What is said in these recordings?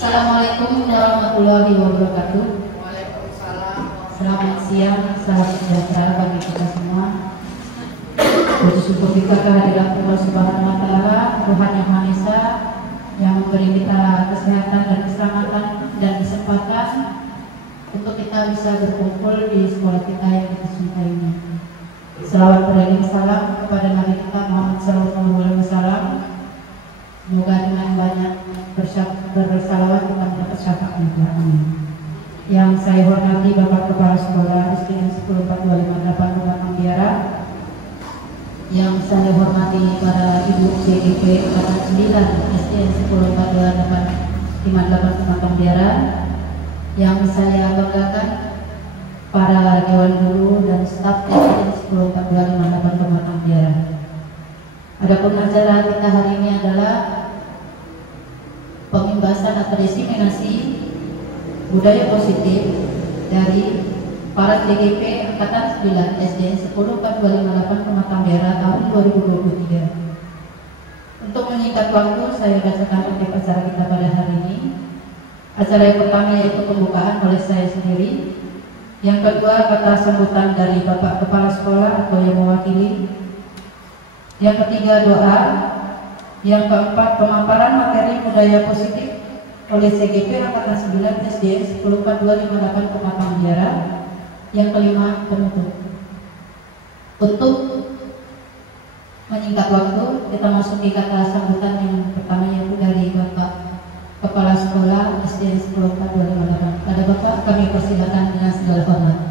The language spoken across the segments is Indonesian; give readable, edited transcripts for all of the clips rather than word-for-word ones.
Assalamualaikum warahmatullahi wabarakatuh. Waalaikumsalam. Selamat siang, salam sejahtera bagi kita semua. Puji syukur kita kehadiran Allah Subhanahu wa Ta'ala, Tuhan Yang Maha Esa, yang memberi kita kesehatan dan keselamatan dan kesempatan untuk kita bisa berkumpul di sekolah kita yang kita cintai ini. Selawat beriring salam kepada Nabi kita Muhammad SAW. Semoga dengan banyak bersalawat kita mendapat syafaat Tuhan. Yang saya hormati Bapak Kepala Sekolah SDN 104258 Rumah Tambiara, yang saya hormati para Ibu CGP Angkatan 9 SDN 104258 Rumah Tambiara, yang saya banggakan para Dewan Guru dan staf SDN 104258 Rumah Tambiara. Adapun acara kita hari ini adalah pemimbasan atau diseminasi budaya positif dari para TGP Angkatan 9 SDN 104258 Rumah Tambiara tahun 2023. Untuk menyingkat waktu, saya bacakan untuk acara kita pada hari ini. Acara yang pertama yaitu pembukaan oleh saya sendiri. Yang kedua, kata sambutan dari Bapak Kepala Sekolah atau yang mewakili. Yang ketiga, doa. Yang keempat, pemaparan materi budaya positif oleh CGP Angkatan 9 SDN 104258 Rumah Tambiara. Yang kelima, penutup. Untuk menyingkat waktu, kita masuk di kata sambutan yang pertama yaitu dari Bapak Kepala Sekolah SDN 104258. Pada Bapak kami persilakan dengan segala hormat.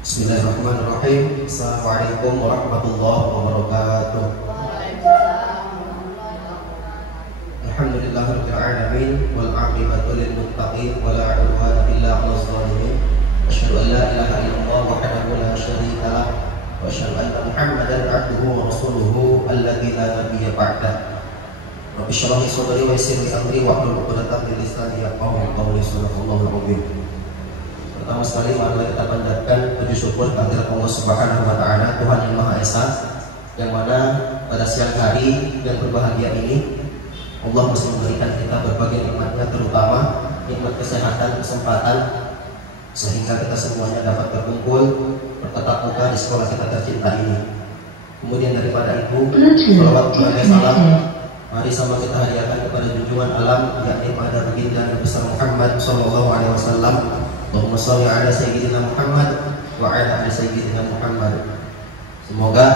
Bismillahirrahmanirrahim. Assalamualaikum warahmatullahi wabarakatuh. Alhamdulillahirabbil alamin wal 'aqibatu lil muttaqin wa la 'udwana illa 'alal zalimin. Asyhadu an la ilaha illallah wahdahu la syarika lah wa asyhadu anna Muhammadan 'abduhu wa rasuluhu alladzi la nabiyya ba'dah. Rabbi shrah li sadri wa yassir li amri wa hlul 'uqdatam min lisani yafqahu qawli. Subhanallahul azim. Pertama sekali marilah kita panjatkan puji syukur kehadirat Allah Subhanahu wa Ta'ala, Tuhan Yang Maha Esa, yang mana pada siang hari yang berbahagia ini Allah masih memberikan kita berbagai nikmatnya, terutama nikmat kesehatan, kesempatan, sehingga kita semuanya dapat berkumpul bertatap muka di sekolah kita tercinta ini. Kemudian daripada itu, salawat dan salam mari sama kita hadiahkan kepada junjungan alam, yakni pada baginda Nabi besar Muhammad Sallallahu Alaihi Wasallam. Allahumma sholli ala sayyidina Muhammad wa ala ali sayyidina Muhammad. Semoga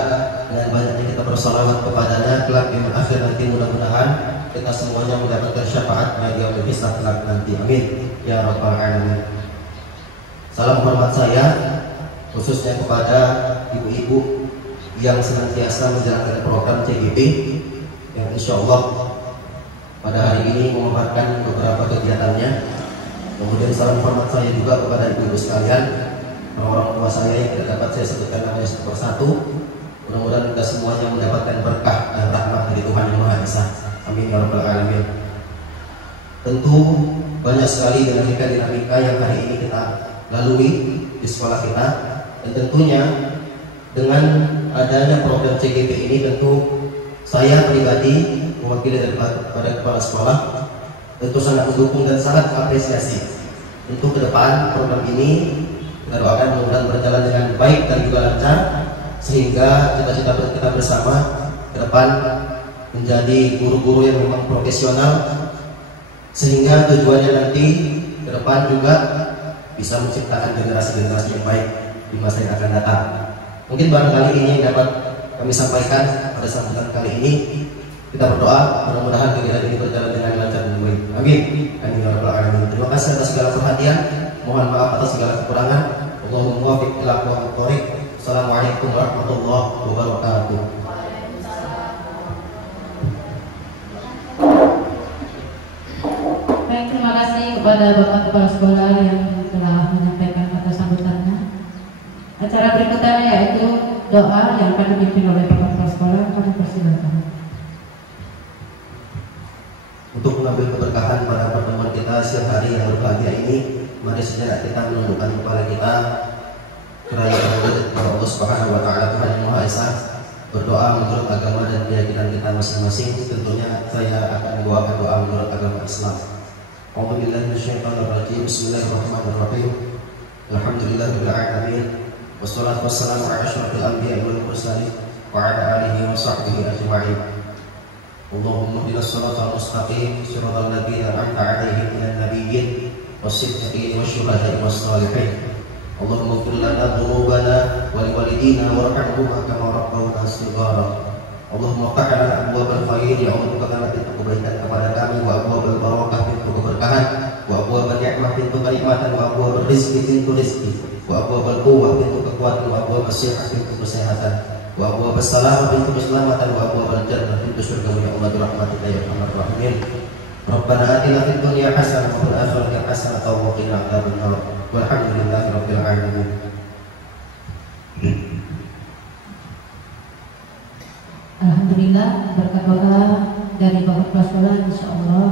dengan banyaknya kita bersalawat kepadanya kelak di akhir nanti, mudah-mudahan kita semuanya mendapatkan syafaatnya di yaumul hisab kelak nanti. Amin ya rabbal alamin. Salam hormat saya khususnya kepada ibu-ibu yang senantiasa menjalankan program CGP yang insya Allah pada hari ini memaparkan beberapa kegiatannya. Kemudian salam hormat saya juga kepada ibu-ibu sekalian, orang tua saya yang tidak dapat saya sebutkan namanya satu persatu. Mudah-mudahan kita semuanya mendapatkan berkah dan rahmat dari Tuhan Yang Maha Esa. Amin ya rabbal alamin. Tentu banyak sekali dinamika yang hari ini kita lalui di sekolah kita, dan tentunya dengan adanya program CGP ini tentu saya pribadi mewakili daripada kepala sekolah tentu sangat mendukung dan sangat mengapresiasi untuk ke depan program ini. Kita doakan mudah-mudahan berjalan dengan baik dan juga lancar, sehingga cita-cita kita bersama ke depan menjadi guru-guru yang memang profesional, sehingga tujuannya nanti ke depan juga bisa menciptakan generasi-generasi yang baik di masa yang akan datang. Mungkin barangkali ini yang dapat kami sampaikan pada sambutan kali ini. Kita berdoa mudah-mudahan kegiatan ini berjalan dengan lancar dan baik. Amin. Amin ya rabbal alamin. Terima kasih atas segala perhatian. Mohon maaf atas segala kekurangan. Allahumma muwaffiq ila aqwamit thoriq. Assalamualaikum warahmatullahi wabarakatuh. Baik, terima kasih kepada Bapak Kepala Sekolah yang telah menyampaikan kata sambutannya. Acara berikutnya yaitu doa yang akan dipimpin oleh Bapak Kepala Sekolah. Kami persilakan. Untuk mengambil keberkahan pada pertemuan kita siang hari yang berbahagia ini, mari sejenak kita menundukkan kepala kita, kerana Allah Subhanahu wa Ta'ala, Tuhan Yang Maha Esa, berdoa menurut agama dan keyakinan kita masing-masing. Tentunya saya akan membawakan doa menurut agama Islam. A'udzubillahi minasyaitonir rajim. Bismillahirrahmanirrahim. Alhamdulillahirabbil alamin. Wassalatu wassalamu ala asyrofil anbiya'i wal mursalin wa ala alihi wa sahbihi ajma'in. Allahumma ihdinas siratal mustaqim, siratal ladzina an'amta 'alaihim minan nabiyyin was-siddiqin wasyuhada'i was-shalihin. Allahumma ighfir lana dhunubana wa liwalidina warhamhuma kama rabbawna shighara. Allahumma iftah lana abwaabal khair, ya Allah bukakanlah pintu kebaikan kepada kami, wa abwaabal barakah, pintu keberkahan, wa abwaabal ni'mah, pintu kenikmatan, wa abwaabal rizqi, pintu rizki, wa abwaabal quwwah, pintu kekuatan, wa abwaabal sihah, pintu kesehatan, wa abwaabal salam, pintu keselamatan, wa abwaabal jannah, pintu surga, ya Allah birahmatika ya arhamar rahimin. Rabbana atina fid dunya hasanah wa fil akhirati hasanah wa qina adzabannar. Walhamdulillahi rabbil alamin. Alhamdulillah, berkat doa dari Bapak Prasola, insyaallah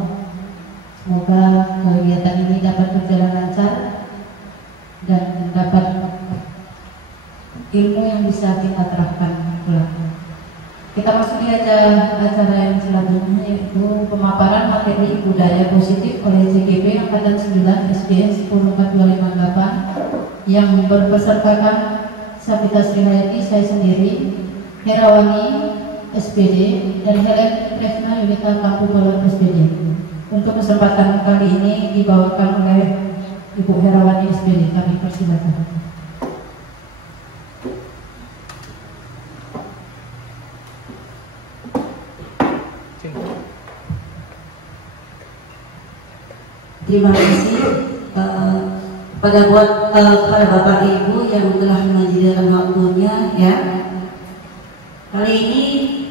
semoga kegiatan ini dapat berjalan lancar dan dapat ilmu yang bisa kita terapkan kelak. Kita masuk di acara yang selanjutnya, yaitu pemaparan materi budaya positif oleh CGP Angkatan 9 SDS 14258 yang berpesertakan Sabita Srihayati, saya sendiri, Herawani SPD, dan Helen Kresna Yunita Kampung Balon SPD. Untuk kesempatan kali ini dibawakan oleh Ibu Herawani SPD. Kami persilakan. Terima kasih kepada Bapak Ibu yang telah menyediakan waktunya ya. Kali ini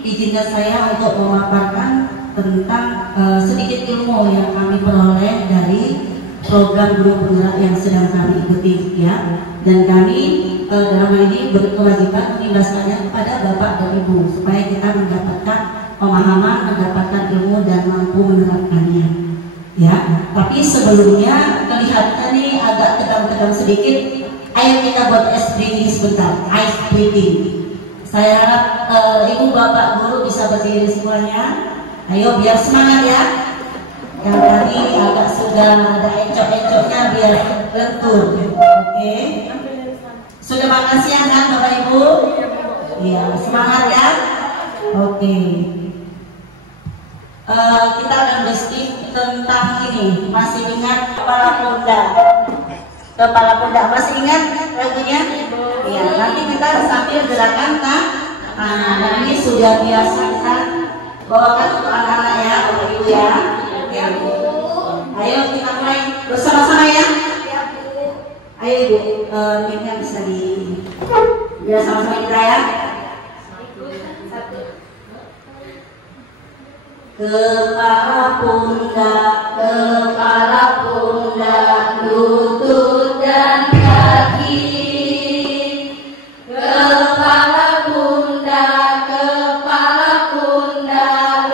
izinkan saya untuk memaparkan tentang sedikit ilmu yang kami peroleh dari program guru penggerak yang sedang kami ikuti ya. Dan kami dalam hal ini berkewajiban menjelaskannya kepada Bapak dan Ibu supaya kita mendapatkan pemahaman, mendapatkan ilmu dan mampu menerapkannya. Ya, tapi sebelumnya kelihatannya nih agak tegang-tegang sedikit. Ayo kita buat ice breathing sebentar, ice breathing. Saya harap ibu bapak guru bisa berdiri semuanya. Ayo biar semangat ya. Yang tadi agak sudah ada encok-encoknya biar lentur. Oke. Sudah makan siang kan bapak ibu? Iya, semangat ya. Oke. Kita akan diskusi tentang ini. Masih ingat kepala pundak? Kepala pundak masih ingat lagunya? Ya, nanti kita sambil gerakan tangan. Dan ini sudah biasa kita bawakan untuk anak-anak ya, Bapak Ibu ya. Ayo kita mulai bersama-sama ya. Ayo Ibu, mic-nya bisa biar sama-sama kita ya. Kepala pundak, lutut dan kaki. Kepala pundak,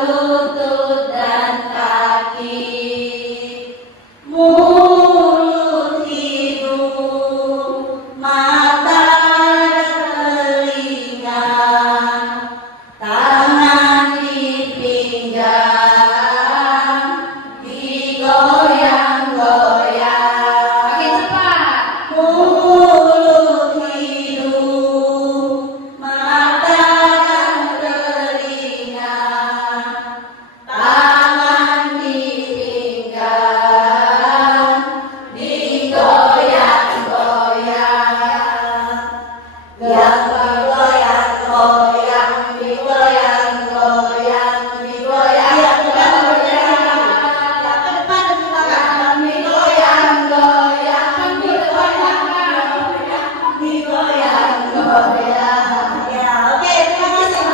lutut dan kaki. Mulut, hidung, mata, telinga, tangan di pinggang, digoyang-goyang. Makin cepat. Mulut, hidung, mata dan telinga, tangan di pinggang, digoyang-goyang. Yang digoyang-goyang, digoyang-goyang, digoyang-goyang. Yang ke depan dan ke belakang, digoyang-goyang, digoyang-goyang, digoyang-goyang. Ya, oke, terima kasih.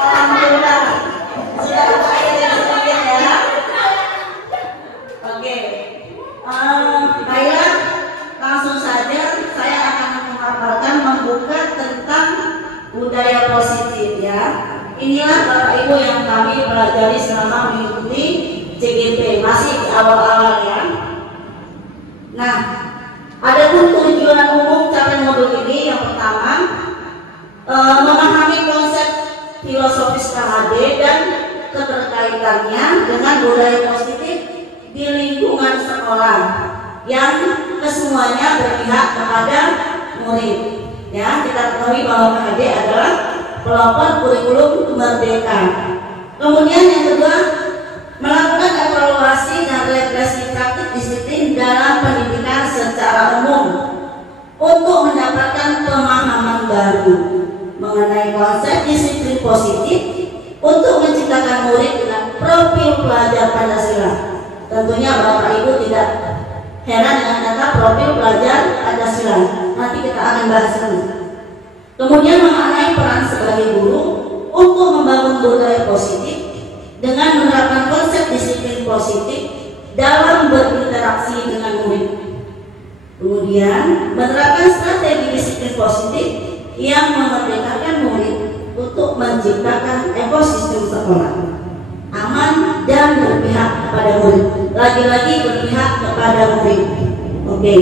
Alhamdulillah sudah selesai sedikit ya. Oke, baiklah, langsung saja saya akan memaparkan, membuka tentang budaya positif ya. Inilah Bapak Ibu yang kami pelajari selama mengikuti CGP, masih di awal-awal ya. Nah, ada tujuan umum capaian modul ini. Yang pertama, memahami konsep filosofis KHD dan keterkaitannya dengan budaya positif di lingkungan sekolah yang kesemuanya berpihak kepada murid. Ya, kita ketahui bahwa KHD adalah pelopor kurikulum merdeka. Kemudian yang kedua, melakukan evaluasi dan refleksi praktik disiplin dalam pendidikan secara umum untuk mendapatkan pemahaman baru mengenai konsep disiplin positif untuk menciptakan murid dengan profil pelajar Pancasila. Tentunya Bapak Ibu tidak heran dengan kata profil pelajar Pancasila. Nanti kita akan bahas ini. Kemudian memaknai peran sebagai guru untuk membangun budaya positif dengan menerapkan konsep disiplin positif dalam berinteraksi dengan murid. Kemudian menerapkan strategi disiplin positif yang memerdekakan murid untuk menciptakan ekosistem sekolah aman dan berpihak kepada murid. Lagi-lagi berpihak kepada murid. Oke.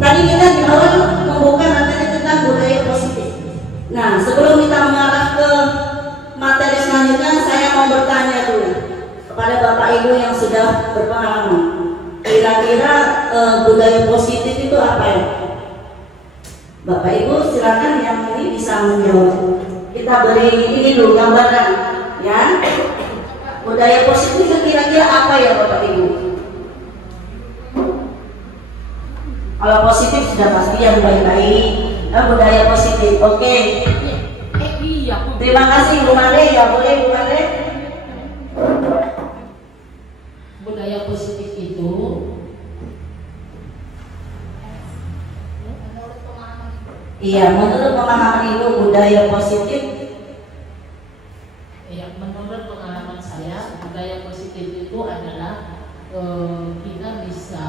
Tadi kita di awal membuka materi tentang budaya positif. Nah, sebelum kita mengarah ke materi selanjutnya, saya mau bertanya dulu kepada Bapak Ibu yang sudah berpengalaman. Kira-kira budaya positif itu apa ya? Bapak Ibu silakan yang ini bisa menjawab. Kita beri ini dulu gambaran, ya. Budaya positif itu kira-kira apa ya Bapak Ibu? Kalau positif sudah pasti yang baik-baik. Budaya positif, oke. Terima kasih Bu Mare, ya boleh Bu Mare. Budaya positif itu iya, menurut pemahaman Ibu budaya positif. ya, menurut pengalaman saya budaya positif itu adalah kita bisa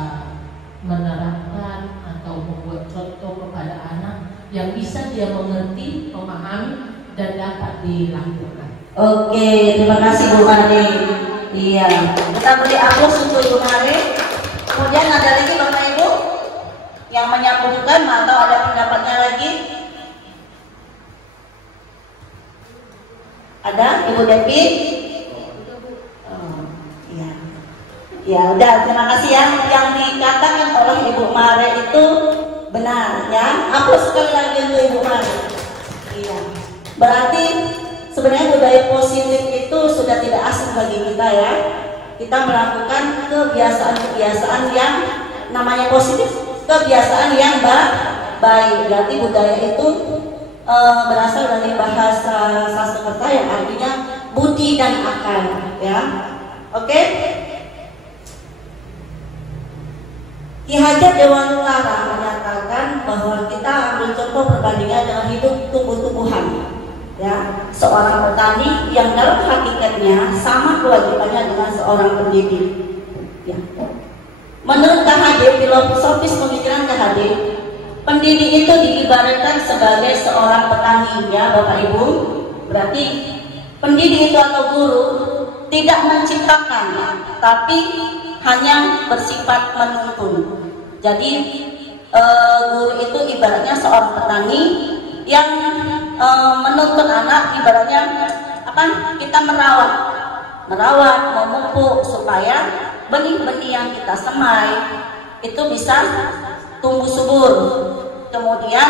menerapkan atau membuat contoh kepada anak yang bisa dia mengerti, memahami dan dapat dilakukan. Oke, terima kasih Bu Mare. Iya, kita beri aplaus untuk Bu Mare. Kemudian ada lagi Bapak Ibu yang menyambungkan atau ada pendapatnya lagi? Ada Ibu Devi? Iya. Ya udah, terima kasih ya. Yang dikatakan oleh Ibu Mare itu benar ya. Aplaus sekali lagi untuk Ibu Mare. Iya. Berarti sebenarnya budaya positif itu sudah tidak asing bagi kita ya. Kita melakukan kebiasaan-kebiasaan yang namanya positif, kebiasaan yang baik. Berarti budaya itu berasal dari bahasa Sanskerta yang artinya budi dan akal ya. Oke. Ki Hajat Dewan Lara menyatakan bahwa kita ambil contoh perbandingan dengan hidup tumbuh-tumbuhan. Ya, seorang petani yang dalam hakikatnya sama kewajibannya dengan seorang pendidik. Ya. Menurut KHD, filosofis pemikiran KHD, pendidik itu diibaratkan sebagai seorang petani, ya Bapak Ibu. Berarti pendidik itu atau guru tidak menciptakan, tapi hanya bersifat menuntun. Jadi guru itu ibaratnya seorang petani yang menuntun anak, ibaratnya akan kita merawat, memupuk supaya benih-benih yang kita semai itu bisa tumbuh subur, kemudian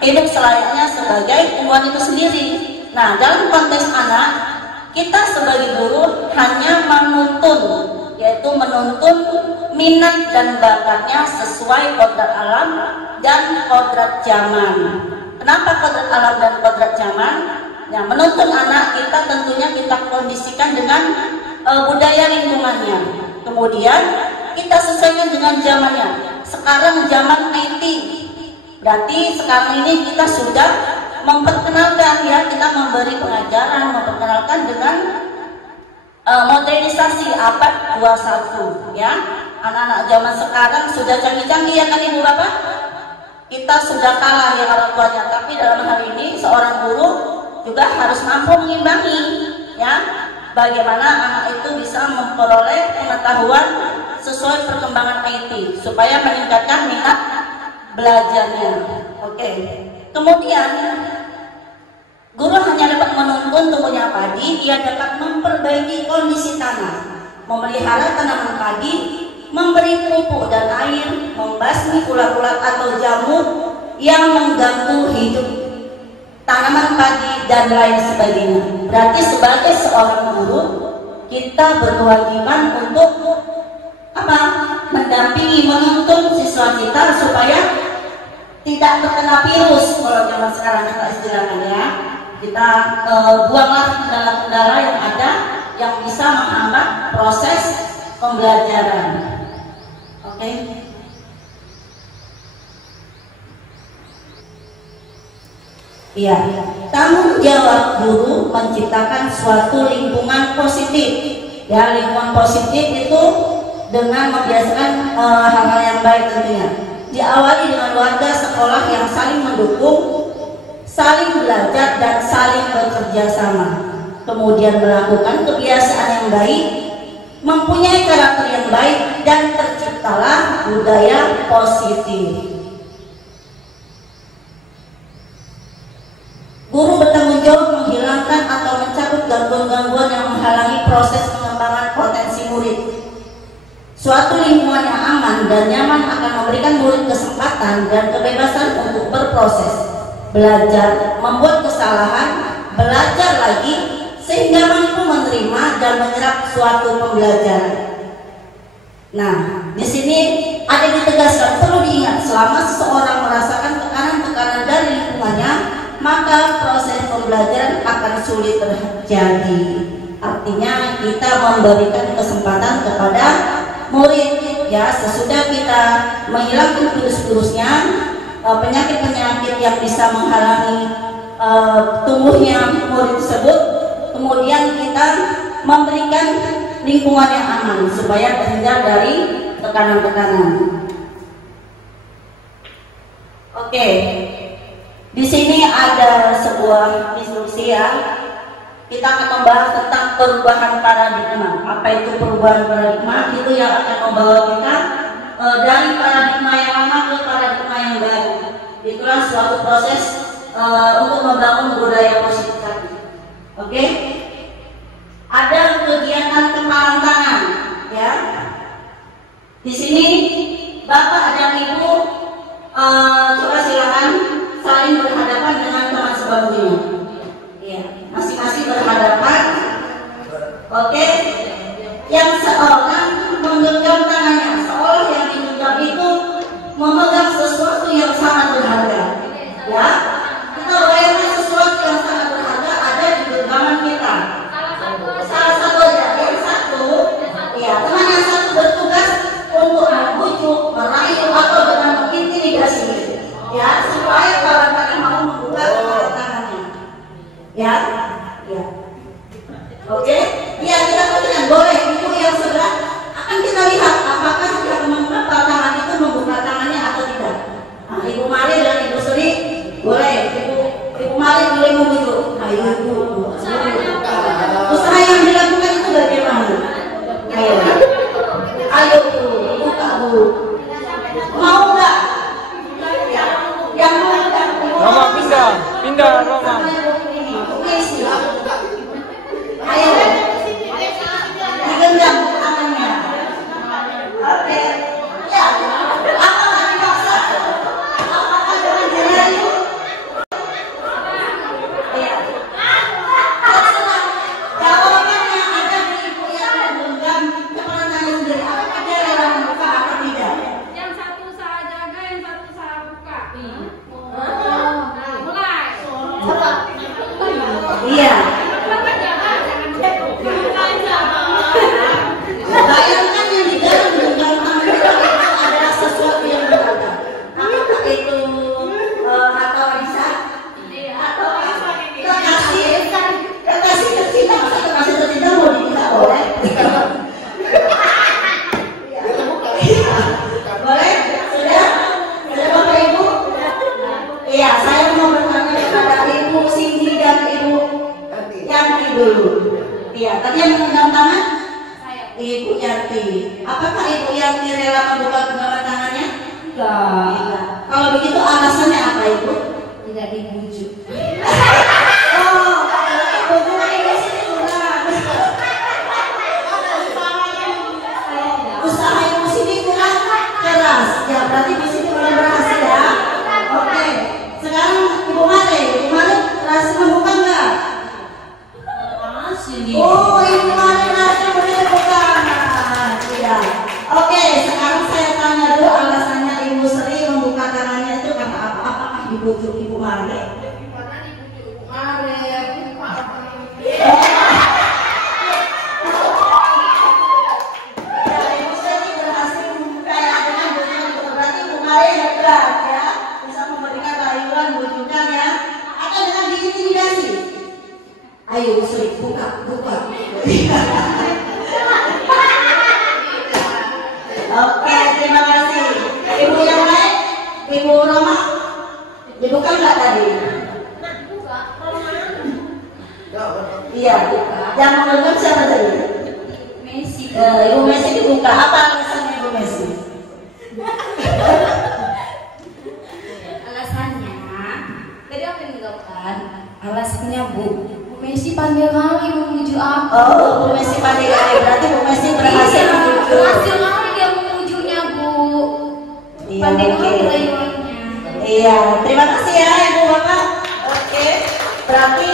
hidup selayaknya sebagai tumbuhan itu sendiri. Nah, dalam konteks anak, kita sebagai guru hanya menuntun, yaitu menuntun minat dan bakatnya sesuai kodrat alam dan kodrat zaman. Kenapa kodrat alam dan kodrat zaman? Ya, menuntun anak kita tentunya kita kondisikan dengan budaya lingkungannya. Kemudian kita sesuaikan dengan zamannya. Sekarang zaman IT, berarti sekarang ini kita sudah memperkenalkan ya, kita memberi pengajaran, memperkenalkan dengan modernisasi abad 21 ya. Anak-anak zaman sekarang sudah canggih-canggih ya kan Ibu Bapak? Kita sudah kalah ya orang tuanya, tapi dalam hal ini seorang guru juga harus mampu mengimbangi ya, bagaimana anak itu bisa memperoleh pengetahuan sesuai perkembangan IT supaya meningkatkan minat belajarnya. Oke. Kemudian Guru hanya dapat menuntun tumbuhnya padi, ia dapat memperbaiki kondisi tanah, memelihara tanaman padi, memberi pupuk dan air, membasmi ulat-ulat atau jamur yang mengganggu hidup tanaman padi dan lain sebagainya. Berarti sebagai seorang guru kita berkewajiban untuk apa? Mendampingi, menuntun siswa kita supaya tidak terkena virus. Kalau zaman sekarang kita istilahnya ya, kita buanglah kendala-kendala yang ada yang bisa menghambat proses pembelajaran. Oke. Iya, tanggung jawab guru menciptakan suatu lingkungan positif. Ya, lingkungan positif itu dengan membiasakan hal-hal yang baik tentunya. Diawali dengan warga sekolah yang saling mendukung, saling belajar dan saling bekerja sama. Kemudian melakukan kebiasaan yang baik, mempunyai karakter yang baik, dan terciptalah budaya positif. Guru bertanggung jawab menghilangkan atau mencabut gangguan-gangguan yang menghalangi proses pengembangan potensi murid. Suatu lingkungan yang aman dan nyaman akan memberikan murid kesempatan dan kebebasan untuk berproses, belajar, membuat kesalahan, belajar lagi, sehingga mampu menerima dan menyerap suatu pembelajaran. Nah, di sini ada ditegaskan, perlu diingat, selama seseorang merasakan tekanan-tekanan dari lingkungannya, maka proses pembelajaran akan sulit terjadi. Artinya kita memberikan kesempatan kepada murid ya, sesudah kita menghilangkan virus-virusnya, penyakit-penyakit yang bisa menghalangi tumbuhnya murid tersebut, kemudian kita memberikan lingkungan yang aman supaya terhindar dari tekanan-tekanan. Oke. Di sini ada sebuah instruksi ya. Kita akan membahas tentang perubahan paradigma. Apa itu perubahan paradigma? Itu yang akan membawa kita dari paradigma yang lama ke paradigma yang baru. Itulah suatu proses untuk membangun budaya positif tadi. Oke? Ada kegiatan kepalan tangan, ya. Di sini Bapak dan Ibu coba silakan saling berhadapan dengan teman sebangkunya. Ya, masing-masing berhadapan. Oke. Yang seorang menggenggam tangannya, seolah yang digenggam itu memegang sesuatu yang sangat berharga. Ya, kita bayangkan sesuatu yang sangat berharga ada di genggaman kita. Salah satu aja, yang satu, ya, teman yang satu bertugas untuk membujuk, merayu atau dengan mengintimidasi. Ya, supaya kawan-kawan mau membuka tangannya. Ya, ya. Oke, ya kita katakan boleh. Ibu yang sebelah akan kita lihat apakah yang membuka tangan itu membuka tangannya atau tidak. Nah, Ibu Mari dan Ibu Sri boleh. Ibu Mari boleh begitu. Ayo Ibu. Usaha yang dilakukan itu bagaimana? Ayo Bu, buka Bu. Mau nggak? Yang mau nggak? Roma pindah Roma. Ayo, digenggam tangannya. Oke, ya. Apakah dipaksa? Apakah dengan dirayu? Ya. Terserah. Jawabannya ada di ibu yang menggenggam kepala tangan sendiri. Apakah dia rela membuka atau tidak? Yang satu usaha jaga, yang satu usaha buka. Mulai. Iya. Bayangkan yang di dalam genggaman tangan itu adalah sesuatu yang berharga. Apakah itu harta warisan? Atau kekasih tercinta? Masa kekasih tercinta mau diminta boleh? Boleh? Sudah? Sudah Bapak Ibu? Iya, saya mau bertanya kepada Ibu Cindy dan Ibu Yanti dulu. Iya, tadi yang menggenggam tangan? Ibu Yanti. Apakah Ibu Yanti rela membuka genggaman tangannya? Enggak. Tidak. Kalau begitu alasannya apa Ibu? Tidak dibujuk. Oh, Ayo Sri, buka. Oke, terima kasih. Ibu yang lain, Ibu Roma, dibuka nggak tadi? Iya, yang menurut siapa tadi? Messi. Ibu Messi dibuka. Apa alasannya Ibu Messi? Alasannya, tadi apa yang dilakukan? Alasannya Bu Messi pandai kali memuju aku. Oh, Bu Messi pandai kali. Berarti Bu Messi berhasil menuju. Berhasil kali dia memujunya Bu. Iya, Pandai oke. kali rayuannya. Iya, terima kasih ya Ibu Bapak. Oke, berarti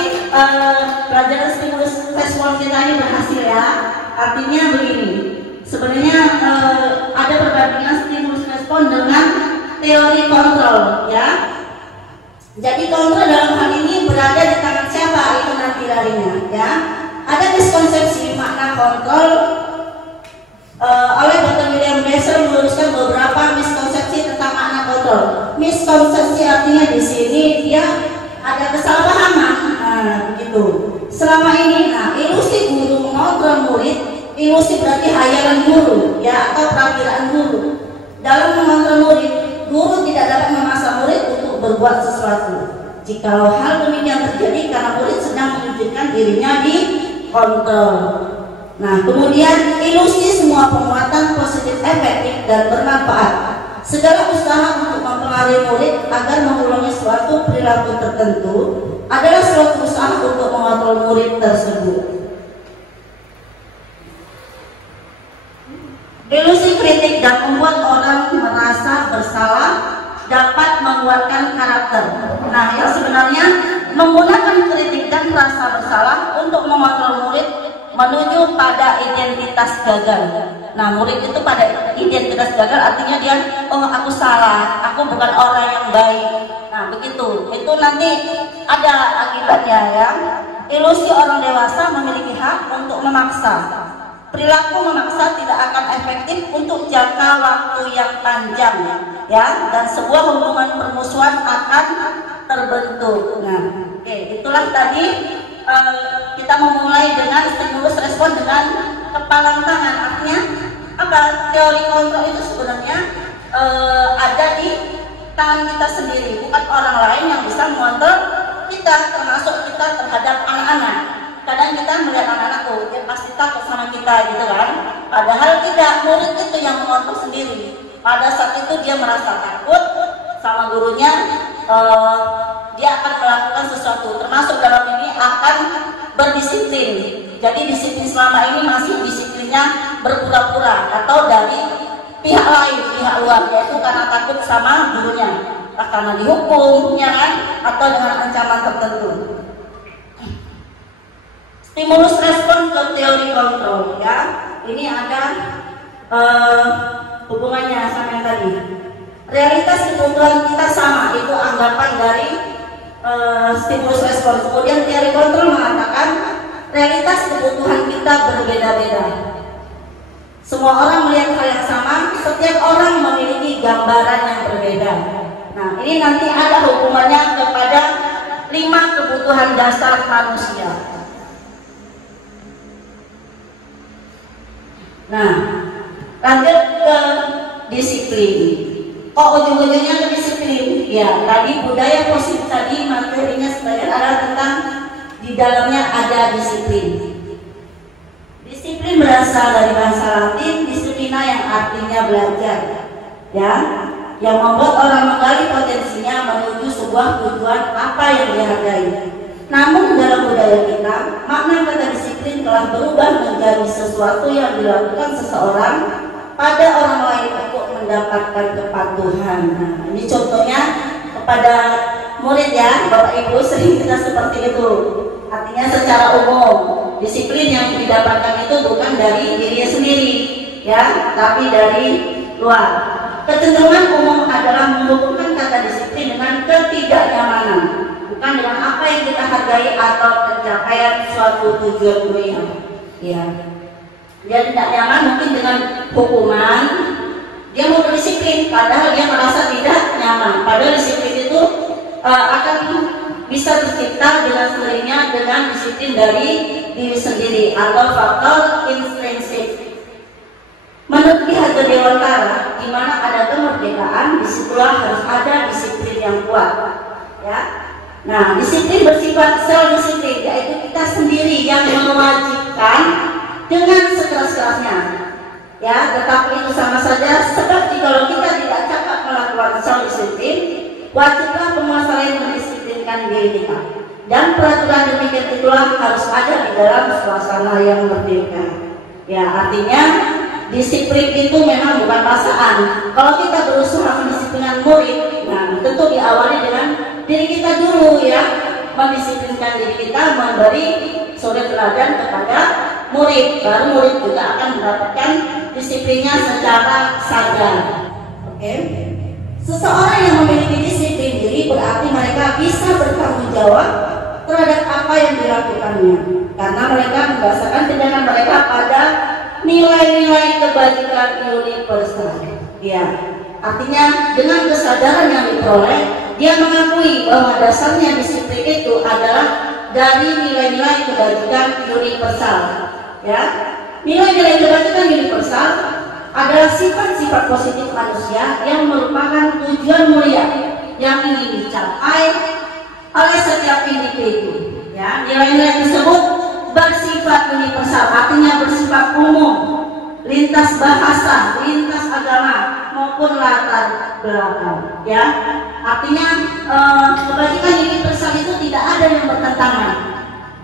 pelajaran stimulus respon kita ini berhasil ya. Artinya begini, sebenarnya ada perbandingan stimulus respon dengan teori kontrol ya. Jadi kontrol dalam hal ini berada di tangan siapa itu nanti larinya ya. Ada miskonsepsi makna kontrol oleh Dr. William Besser meluruskan beberapa miskonsepsi tentang makna kontrol. Miskonsepsi artinya di sini dia ada kesalahpahaman, begitu. Selama ini, ilusi guru mengontrol murid, ilusi berarti hayalan guru, ya atau perakiraan guru. Dalam mengontrol murid, guru tidak dapat memaksa murid untuk berbuat sesuatu. Jikalau hal demikian terjadi karena murid sedang menunjukkan dirinya di kontrol. Nah, kemudian ilusi semua penguatan positif efektif dan bermanfaat. Segala usaha untuk mempengaruhi murid agar mengulangi suatu perilaku tertentu adalah suatu usaha untuk mengontrol murid tersebut. Ilusi kritik dan membuat orang merasa bersalah dapat menguatkan karakter. Nah, yang sebenarnya menggunakan kritik dan rasa bersalah untuk mengontrol murid menuju pada identitas gagal. Nah, murid itu pada identitas gagal artinya dia, oh aku salah, aku bukan orang yang baik. Nah, begitu. Itu nanti ada akibatnya ya. Ilusi orang dewasa memiliki hak untuk memaksa. Perilaku memaksa tidak akan efektif untuk jangka waktu yang panjang ya, dan sebuah hubungan permusuhan akan terbentuk. Nah, oke, itulah tadi kita memulai dengan stimulus respon dengan kepalang tangan. Artinya apa? Teori kontrol itu sebenarnya ada di tangan kita sendiri, bukan orang lain yang bisa mengontrol kita, termasuk kita terhadap anak-anak. Kadang kita melihat anak-anak, oh dia pasti takut sama kita gitu kan, padahal tidak, murid itu yang mengontrol sendiri. Pada saat itu dia merasa takut sama gurunya, dia akan melakukan sesuatu, termasuk dalam ini akan berdisiplin. Jadi disiplin selama ini masih disiplinnya berpura-pura atau dari pihak lain, pihak luar, yaitu karena takut sama gurunya, karena dihukum ya kan, atau dengan ancaman tertentu. Stimulus respon ke teori kontrol ya, ini ada hubungannya sama yang tadi. Realitas kebutuhan kita sama, itu anggapan dari stimulus respon. Kemudian teori kontrol mengatakan realitas kebutuhan kita berbeda-beda. Semua orang melihat hal yang sama, setiap orang memiliki gambaran yang berbeda. Nah, ini nanti ada hubungannya kepada 5 kebutuhan dasar manusia. Nah, lanjut ke disiplin. Kok ujung-ujungnya ke disiplin? Ya, tadi budaya positif tadi materinya sebagian adalah tentang di dalamnya ada disiplin. Disiplin berasal dari bahasa Latin disiplina yang artinya belajar, ya, yang membuat orang menggali potensinya menuju sebuah tujuan apa yang dihargai. Namun dalam budaya kita, makna kata disiplin telah berubah menjadi sesuatu yang dilakukan seseorang pada orang lain untuk mendapatkan kepatuhan. Nah, ini contohnya kepada murid ya, Bapak Ibu sering kita seperti itu. Artinya secara umum, disiplin yang didapatkan itu bukan dari dirinya sendiri, ya, tapi dari luar. Kecenderungan umum adalah menghubungkan kata disiplin dengan ketidaknyamanan, bukan dengan apa yang kita hargai atau pencapaian suatu tujuan dunia. Ya, dia tidak nyaman mungkin dengan hukuman, dia mau berdisiplin, padahal dia merasa tidak nyaman. Padahal disiplin itu akan bisa tercipta dengan sendirinya dengan disiplin disiplin dari diri sendiri atau faktor intrinsik. Menurut pihak Dewantara, di mana ada kemerdekaan, disitulah harus ada disiplin yang kuat. Ya, nah disiplin bersifat self disiplin, yaitu kita sendiri yang mewajibkan dengan sekeras-kerasnya. Ya, tetapi itu sama saja seperti kalau kita tidak cakap melakukan self disiplin, wajiblah penguasa lain mendisiplinkan diri kita. Dan peraturan demikian itulah harus ada di dalam suasana yang merdeka. Ya, artinya disiplin itu memang bukan paksaan. Kalau kita berusaha mendisiplinkan murid, nah tentu diawali dengan diri kita dulu ya, mendisiplinkan diri kita, memberi suri teladan kepada murid, baru murid juga akan mendapatkan disiplinnya secara sadar. Oke. Seseorang yang memiliki disiplin diri berarti mereka bisa bertanggung jawab terhadap apa yang dilakukannya, karena mereka mendasarkan tindakan mereka pada nilai-nilai kebajikan universal. Ya, artinya dengan kesadaran yang diperoleh, dia mengakui bahwa dasarnya disiplin itu adalah dari nilai-nilai kebajikan universal. Ya, nilai-nilai kebajikan universal adalah sifat-sifat positif manusia yang merupakan tujuan mulia yang ingin dicapai oleh setiap individu. Ya, nilai-nilai tersebut bersifat universal, artinya bersifat umum, lintas bahasa, lintas agama maupun latar belakang. Ya, artinya kebajikan universal itu tidak ada yang bertentangan.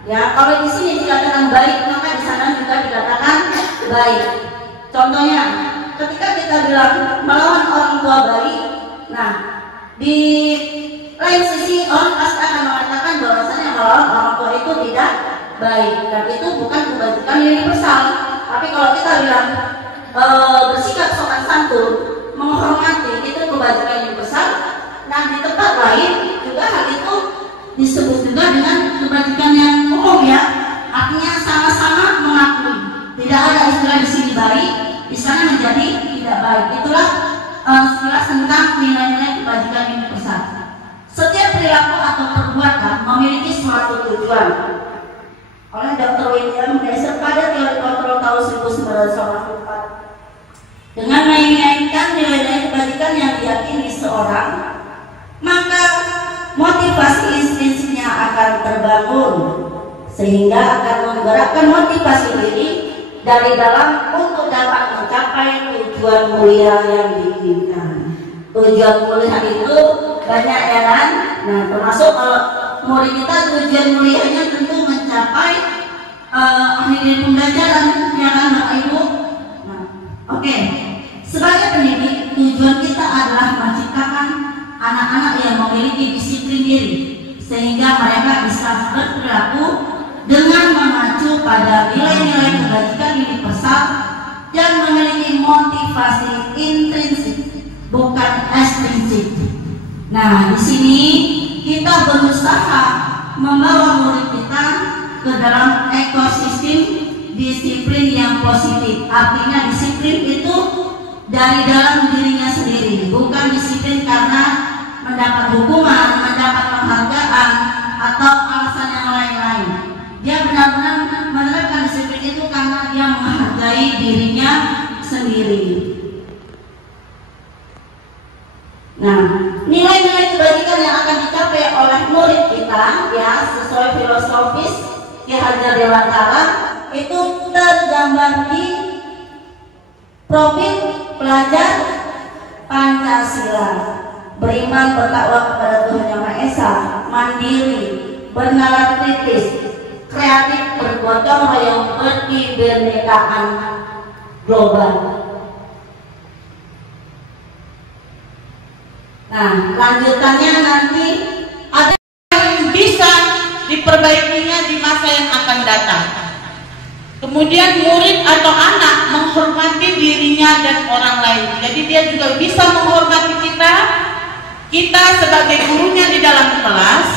Ya, kalau di sini dikatakan baik, maka di sana juga dikatakan baik. Contohnya, ketika kita bilang melawan orang tua baik, nah di lain sisi orang pasti akan mengatakan bahwasanya melawan orang tua itu tidak baik, dan itu bukan kebajikan universal. Tapi kalau kita bilang bersikap sopan santun, menghormati, itu kebajikan universal. Nah di tempat lain juga hal itu disebut juga dengan kebajikan yang umum ya, artinya sama-sama mengakui. Tidak ada istilah di sini baik, di sana menjadi tidak baik. Itulah sekilas tentang nilai-nilai kebajikan universal. Setiap perilaku atau perbuatan memiliki suatu tujuan. Oleh Dr. William Glasser pada teori kontrol tahun 1984, dengan mengaitkan nilai-nilai kebajikan yang diyakini seorang, maka motivasi intrinsiknya akan terbangun, sehingga akan menggerakkan motivasi diri dari dalam untuk dapat mencapai tujuan mulia yang diinginkan. Tujuan mulia itu banyak ya kan? Nah, termasuk kalau murid kita tujuan mulianya tentu mencapai akhir pembelajaran, ya kan Bapak Ibu? Nah, oke. Sebagai pendidik, tujuan kita adalah menciptakan anak-anak yang memiliki disiplin diri, sehingga mereka bisa berperilaku dengan mengacu pada nilai-nilai kebajikan universal dan memiliki motivasi intrinsik, bukan ekstrinsik. Nah, di sini kita berusaha membawa murid kita ke dalam ekosistem disiplin yang positif. Artinya disiplin itu dari dalam dirinya sendiri, bukan disiplin karena mendapat hukuman, mendapat penghargaan, atau alasan yang lain-lain. Dia benar-benar menerapkan disiplin itu karena dia menghargai dirinya sendiri. Nah, nilai-nilai kebajikan yang akan dicapai oleh murid kita, ya sesuai filosofis Ki Hajar Dewantara, itu tergambar di profil pelajar Pancasila. Beriman, bertakwa kepada Tuhan Yang Maha Esa, mandiri, bernalar kritis, kreatif, bergotong royong, berkebinekaan global. Nah, lanjutannya nanti ada yang bisa diperbaikinya di masa yang akan datang. Kemudian murid atau anak menghormati dirinya dan orang lain. Jadi dia juga bisa menghormati kita sebagai gurunya di dalam kelas.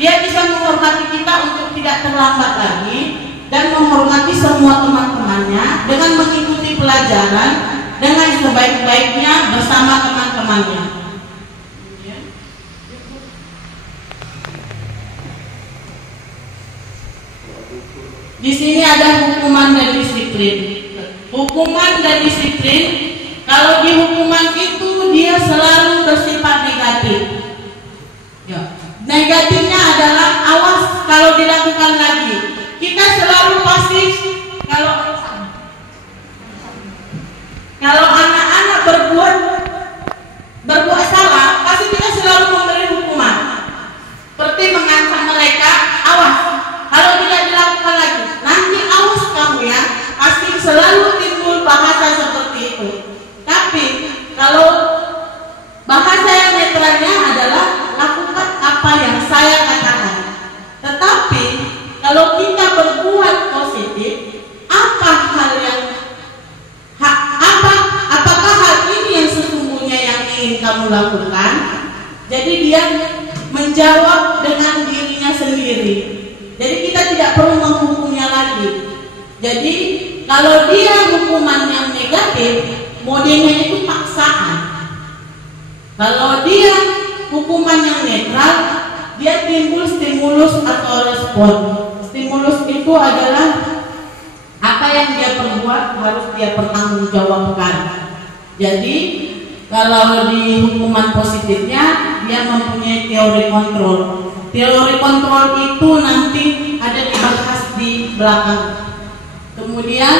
Dia bisa menghormati kita untuk tidak terlambat lagi dan menghormati semua teman-temannya dengan mengikuti pelajaran dengan sebaik-baiknya bersama teman-temannya. Di sini ada hukuman dan disiplin. Hukuman dan disiplin, kalau di hukuman itu dia selalu bersifat negatif. Ya. Negatifnya adalah awas kalau dilakukan lagi. Kita selalu pasti kalau anak-anak berbuat salah, pasti kita selalu memberi hukuman. Seperti mengancam mereka, awas kalau tidak dilakukan lagi, nanti awas kamu ya, pasti selalu timbul bahasa seperti itu. Tapi kalau bahasa yang netralnya adalah lakukan apa yang saya katakan. Tetapi kalau kita berbuat positif, apakah hal ini yang sesungguhnya yang ingin kamu lakukan? Jadi dia menjawab dengan dirinya sendiri. Jadi kita tidak perlu menghukumnya lagi. Jadi kalau dia hukuman yang negatif, modelnya itu paksaan. Kalau dia hukuman yang netral, dia timbul stimulus atau respon. Stimulus itu adalah apa yang dia perbuat harus dia pertanggungjawabkan. Jadi kalau di hukuman positifnya dia mempunyai teori kontrol. Teori kontrol itu nanti ada dibahas di belakang. Kemudian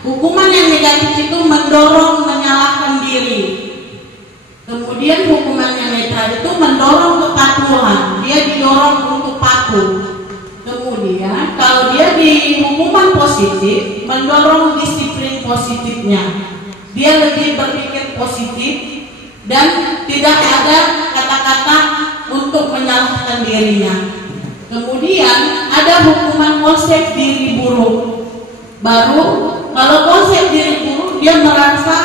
hukuman yang negatif itu mendorong menyalahkan diri. Kemudian hukuman yang netral itu mendorong kepatuhan. Dia didorong untuk patuh. Kemudian kalau dia di hukuman positif mendorong disiplin positifnya. Dia lebih berpikir positif dan tidak ada kata-kata untuk menyalahkan dirinya. Kemudian ada hukuman konsep diri buruk. Baru kalau konsep diri buruk, dia merasa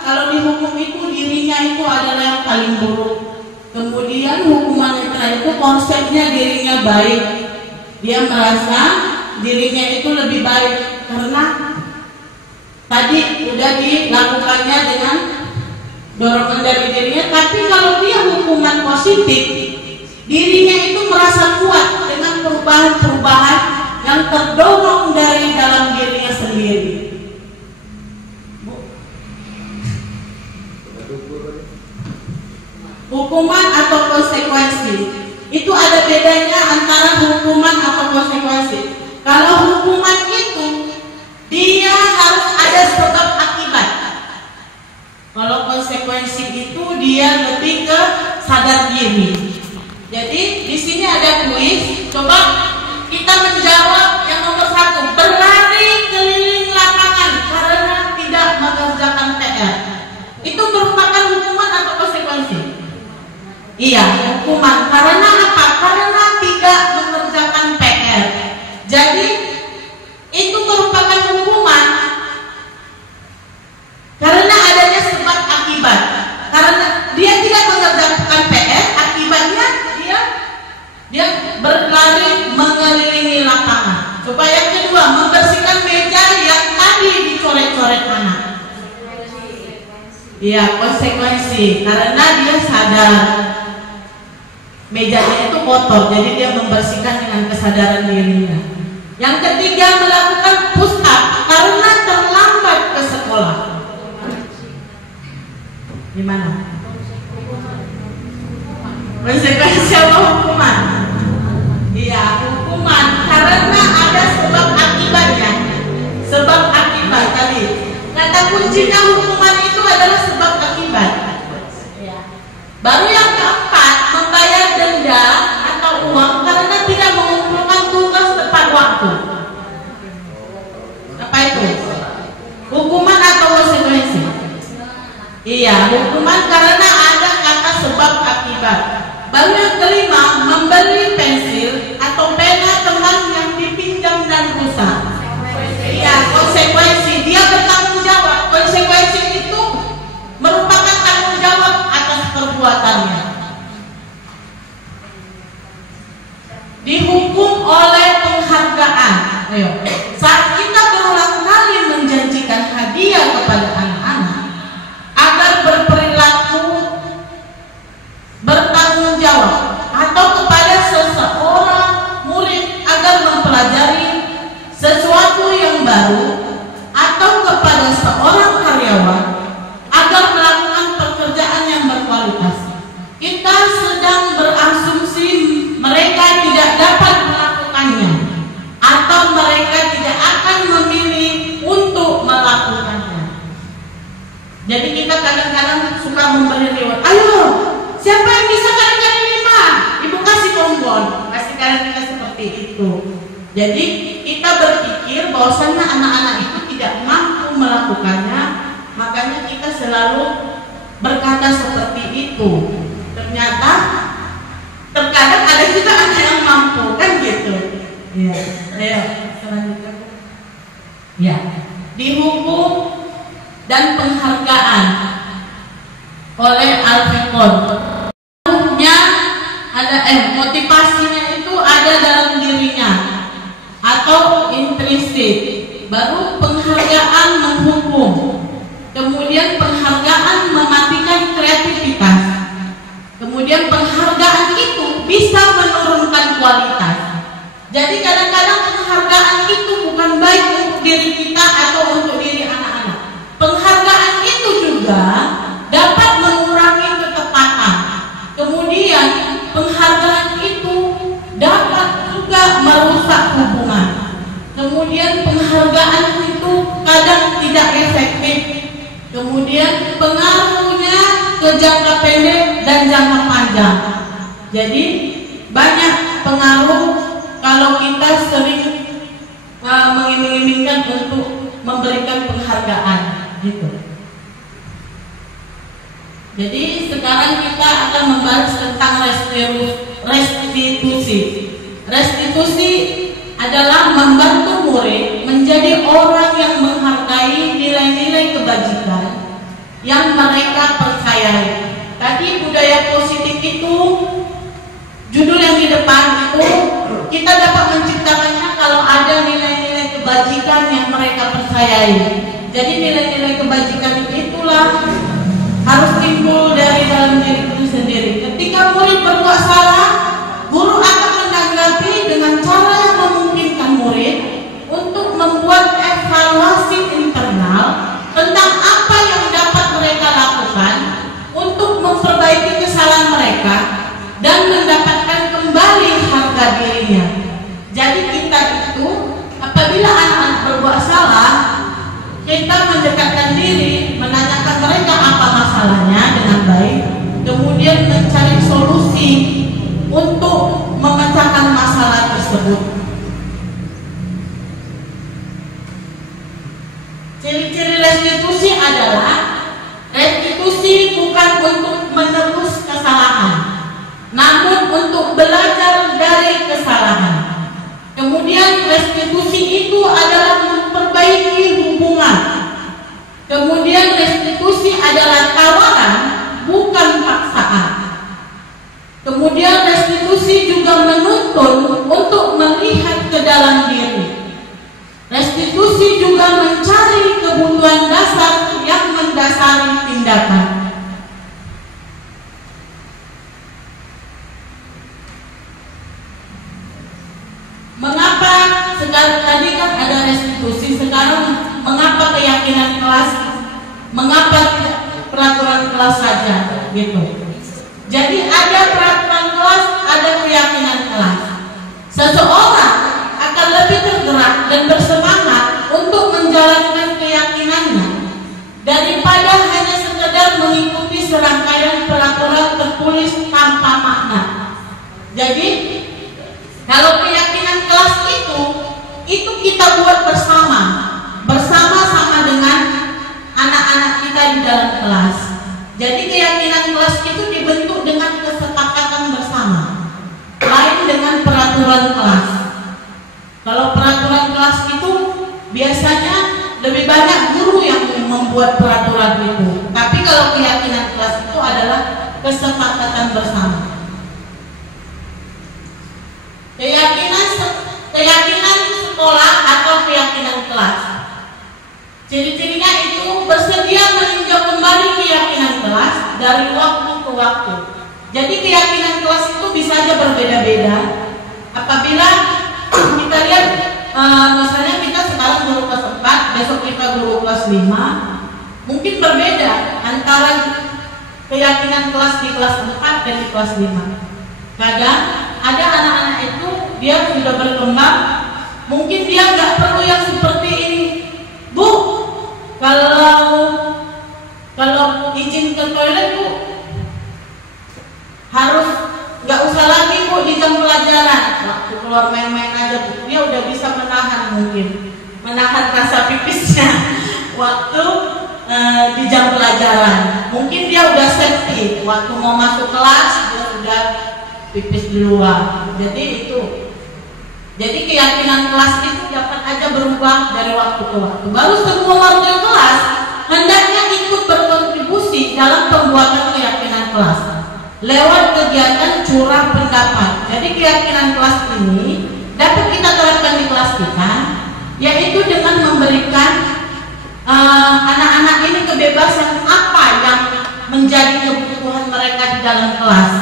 kalau dihukum itu dirinya itu adalah yang paling buruk. Kemudian hukuman netral itu konsepnya dirinya baik. Dia merasa dirinya itu lebih baik karena tadi udah dilakukannya dengan dorongan dari dirinya. Tapi kalau dia hukuman positif, dirinya itu merasa kuat dengan perubahan-perubahan yang terdorong dari dalam dirinya sendiri. Hukuman atau konsekuensi itu ada bedanya antara hukuman atau konsekuensi. Kalau hukuman itu dia harus ada sebab akibat. Kalau konsekuensi itu dia lebih ke sadar diri. Jadi di sini ada kuis. Coba kita menjawab yang nomor 1, berlari keliling lapangan karena tidak mengerjakan PR. Itu merupakan hukuman atau konsekuensi? Iya, hukuman. Karena apa? Karena tidak mengerjakan PR. Jadi itu merupakan hukuman karena adanya sebab akibat. Karena dia tidak mengerjakan PR, akibatnya dia berlari mengelilingi lapangan. Coba yang kedua, membersihkan meja yang tadi dicoret-coret anak. Iya, konsekuensi. Karena dia sadar mejanya itu kotor, jadi dia membersihkan dengan kesadaran dirinya. Yang ketiga, melakukan push up karena terlambat ke sekolah. Gimana? Konsekuensi apa hukuman? Iya, hukuman karena ada sebab akibatnya. Sebab akibat tadi. Kata kuncinya hukuman itu adalah sebab akibat. Baru yang keempat, membayar denda atau uang karena tidak mengumpulkan tugas tepat waktu. Apa itu? Hukuman atau konsekuensi? Iya, hukuman karena ada kata sebab akibat. Baru yang kelima, membeli pensil atau pena teman yang dipinjam dan rusak. Iya, konsekuensi. Dia bertanggung jawab. Konsekuensi itu merupakan tanggung jawab atas perbuatannya. Dihukum oleh penghargaan. Ayo. Saat kita berulang kali menjanjikan hadiah kepada anak-anak agar berperilaku bertanggung jawab atau kepada itu. Jadi kita berpikir bahwasannya anak-anak itu tidak mampu melakukannya, makanya kita selalu berkata seperti itu. Ternyata terkadang ada juga anak yang mampu, kan gitu. Iya. Ayo selanjutnya. Ya. Dihukum dan penghargaan oleh Al-Fiqon. Ada motivasinya itu ada dalam dirinya atau intrinsik. Baru penghargaan menghukum. Kemudian penghargaan mematikan kreativitas. Kemudian penghargaan itu bisa menurunkan kualitas. Jadi kadang-kadang penghargaan itu bukan baik untuk diri kita atau untuk diri anak-anak. Penghargaan itu juga dapat mengurangi ketepatan. Kemudian penghargaan itu dapat juga merusak hubungan. Kemudian penghargaan itu kadang tidak efektif. Kemudian pengaruhnya ke jangka pendek dan jangka panjang. Jadi banyak pengaruh kalau kita sering mengiming-imingkan untuk memberikan penghargaan gitu. Jadi sekarang kita akan membahas tentang restitusi. Restitusi adalah membantu murid menjadi orang yang menghargai nilai-nilai kebajikan yang mereka percayai. Tadi budaya positif itu judul yang di depan itu kita dapat menciptakannya kalau ada nilai-nilai kebajikan yang mereka percayai. Jadi nilai-nilai kebajikan itulah harus timbul dari dalam diri itu sendiri. Ketika murid berbuat salah, guru akan menanggapi dengan cara yang memungkinkan murid untuk membuat evaluasi internal tentang apa yang dapat mereka lakukan untuk memperbaiki kesalahan mereka dan mendapatkan kembali harga dirinya. Jadi kita itu apabila anak-anak berbuat salah, kita mendekatkan diri, menanyakan mereka apa masalahnya dengan baik, kemudian mencari solusi untuk memecahkan masalah tersebut. Ciri-ciri restitusi adalah restitusi bukan untuk menerus kesalahan, namun untuk belajar dari kesalahan. Kemudian restitusi itu adalah memperbaiki hubungan. Kemudian restitusi adalah tawaran, bukan paksaan. Kemudian restitusi juga menuntun untuk melihat ke dalam diri. Restitusi juga mencari kebutuhan dasar yang mendasari tindakan. Mengapa sekarang tadi kan ada restitusi, sekarang mengapa keyakinan kelas, mengapa peraturan kelas saja gitu. Jadi ada peraturan kelas, ada keyakinan kelas. Seseorang akan lebih tergerak dan bersemangat untuk menjalankan keyakinannya daripada hanya sekedar mengikuti serangkaian peraturan tertulis tanpa makna. Jadi kalau keyakinan kelas itu kita buat bersama-sama dengan anak-anak kita di dalam kelas. Jadi keyakinan kelas itu dibentuk dengan kesepakatan bersama, lain dengan peraturan kelas. Kalau peraturan kelas itu biasanya lebih banyak guru yang membuat peraturan itu. Tapi kalau keyakinan kelas itu adalah kesepakatan bersama. Keyakinan sekolah atau keyakinan kelas. Ciri-cirinya itu bersedia meninjau kembali keyakinan kelas dari waktu ke waktu. Jadi keyakinan kelas itu bisa saja berbeda-beda. Apabila kita lihat misalnya kita sekarang guru kelas 4, besok kita guru kelas 5, mungkin berbeda antara keyakinan kelas di kelas 4 dan di kelas 5. Kadang ada anak-anak itu dia sudah berkembang, mungkin dia nggak perlu yang seperti ini. Bu, kalau izin ke toilet Bu harus nggak usah lagi Bu di jam pelajaran. waktu keluar main-main aja Bu, dia udah bisa menahan rasa pipisnya waktu di jam pelajaran. Mungkin dia udah safety, waktu mau masuk kelas dia udah pipis di luar. Jadi keyakinan kelas itu dapat aja berubah dari waktu ke waktu. Baru semua warga kelas hendaknya ikut berkontribusi dalam pembuatan keyakinan kelas lewat kegiatan curah pendapat. Jadi keyakinan kelas ini dapat kita terapkan di kelas kita, yaitu dengan memberikan anak-anak ini kebebasan apa yang menjadi kebutuhan mereka di dalam kelas.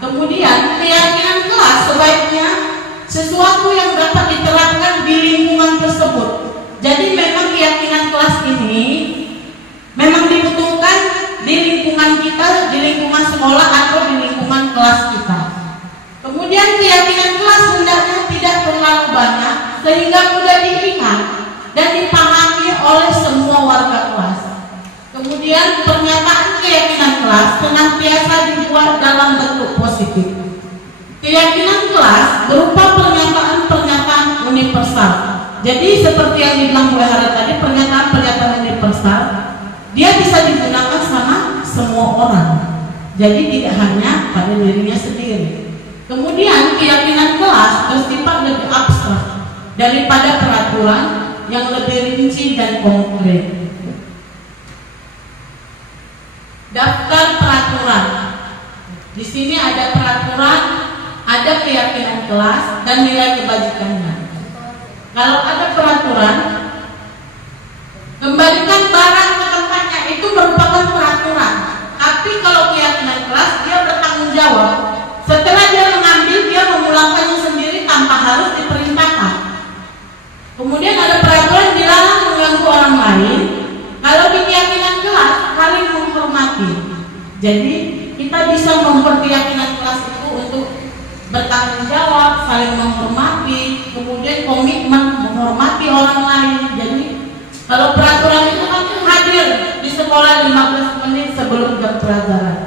Kemudian keyakinan kelas sebaiknya sesuatu yang dapat diterapkan di lingkungan tersebut. Jadi memang keyakinan kelas ini memang dibutuhkan di lingkungan kita, di lingkungan sekolah atau di lingkungan kelas kita. Kemudian keyakinan kelas hendaknya tidak terlalu banyak sehingga mudah diingat dan dipahami oleh semua warga kelas. Kemudian pernyataan keyakinan kelas senantiasa dibuat dalam bentuk positif. Keyakinan kelas berupa pernyataan-pernyataan universal. Jadi seperti yang dibilang Bu Hara tadi, pernyataan-pernyataan universal dia bisa digunakan sama semua orang. Jadi tidak hanya pada dirinya sendiri. Kemudian keyakinan kelas bersifat lebih abstrak daripada peraturan yang lebih rinci dan konkret. Daftar peraturan. Di sini ada peraturan, ada keyakinan kelas dan nilai kebajikannya. Kalau ada peraturan, kembalikan barang ke tempatnya, itu merupakan peraturan. Tapi kalau keyakinan kelas, dia bertanggung jawab. Setelah dia mengambil, dia memulangkannya sendiri tanpa harus diperintahkan. Kemudian ada peraturan dilarang mengganggu orang lain. Kalau di keyakinan kelas, saling menghormati. Jadi kita bisa memperkeyakinan kelas itu untuk bertanggung jawab, saling menghormati, kemudian komitmen menghormati orang lain. Jadi kalau peraturan itu kan hadir di sekolah 15 menit sebelum jam pelajaran.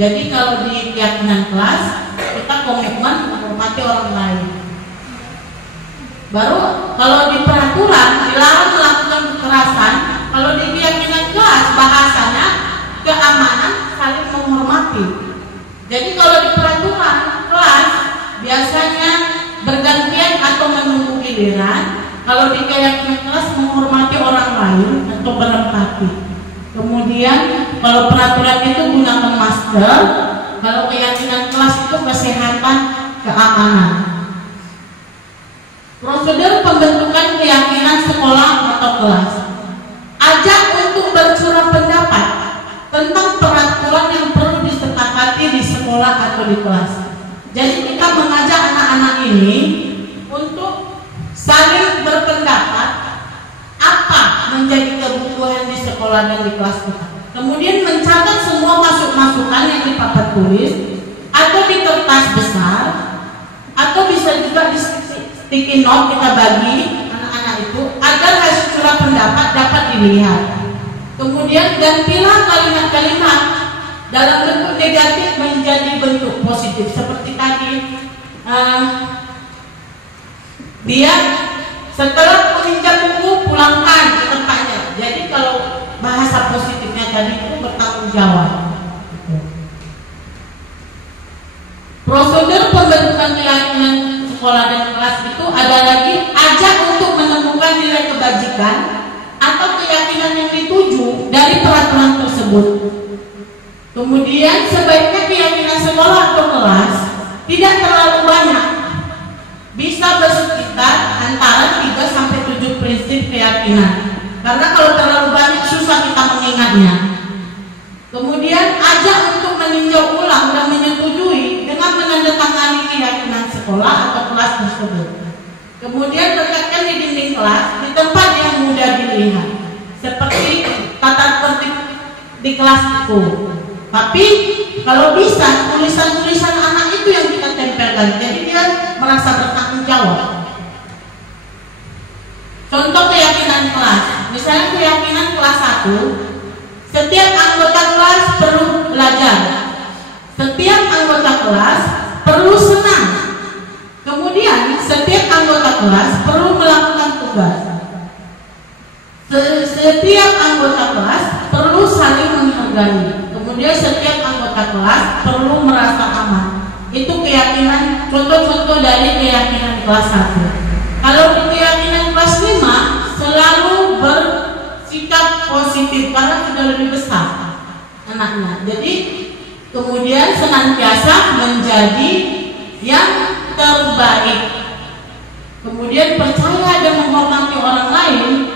Jadi kalau di keyakinan kelas kita komitmen menghormati orang lain. Baru kalau di peraturan dilarang melakukan kekerasan. Kalau di keyakinan kelas bahasanya keamanan, saling menghormati. Jadi kalau di peraturan kelas biasanya bergantian atau menunggu giliran. Kalau di keyakinan kelas menghormati orang lain atau berempati. Kemudian kalau peraturan itu gunakan masker. Kalau keyakinan kelas itu kesehatan, keamanan. Prosedur pembentukan keyakinan sekolah atau kelas. Ajak untuk bercurah pendapat tentang peraturan yang perlu disepakati di sekolah atau di kelas. Jadi kita mengajak anak-anak ini untuk saling berpendapat apa menjadi kebutuhan di sekolah dan di kelas kita. Kemudian mencatat semua masukan yang di papan tulis atau di kertas besar, atau bisa juga di sticky note kita bagi anak-anak itu agar hasil curah pendapat dapat dilihat. Kemudian gantilah kalimat-kalimat dalam bentuk negatif menjadi bentuk positif. Seperti tadi dia setelah meminjam buku pulangkan ke tempatnya. Jadi kalau bahasa positifnya tadi itu bertanggung jawab. Prosedur pembentukan keyakinan sekolah dan kelas itu ada lagi ajak untuk menemukan nilai kebajikan atau keyakinan yang dituju dari peraturan tersebut. Kemudian sebaiknya keyakinan sekolah atau kelas tidak terlalu banyak. Bisa bersekitar antara 3 sampai 7 prinsip keyakinan. Karena kalau terlalu banyak susah kita mengingatnya. Kemudian ajak untuk meninjau ulang dan menyetujui dengan menandatangani keyakinan sekolah atau kelas tersebut. Kemudian letakkan di dinding kelas di tempat yang mudah dilihat, seperti tata tertib di kelas itu. Tapi kalau bisa tulisan-tulisan anak itu yang kita tempelkan, jadi dia merasa bertanggung jawab. Contoh keyakinan kelas, misalnya keyakinan kelas 1. Setiap anggota kelas perlu belajar. Setiap anggota kelas perlu senang. Kemudian Kemudian setiap anggota kelas perlu melakukan tugas. Setiap anggota kelas perlu saling menghargai. Kemudian setiap anggota kelas perlu merasa aman. Itu keyakinan, contoh-contoh dari keyakinan kelas 1. Kalau di keyakinan kelas 5 selalu bersikap positif karena sudah lebih besar anaknya. Jadi kemudian senantiasa menjadi yang terbaik. Kemudian percaya dan menghormati orang lain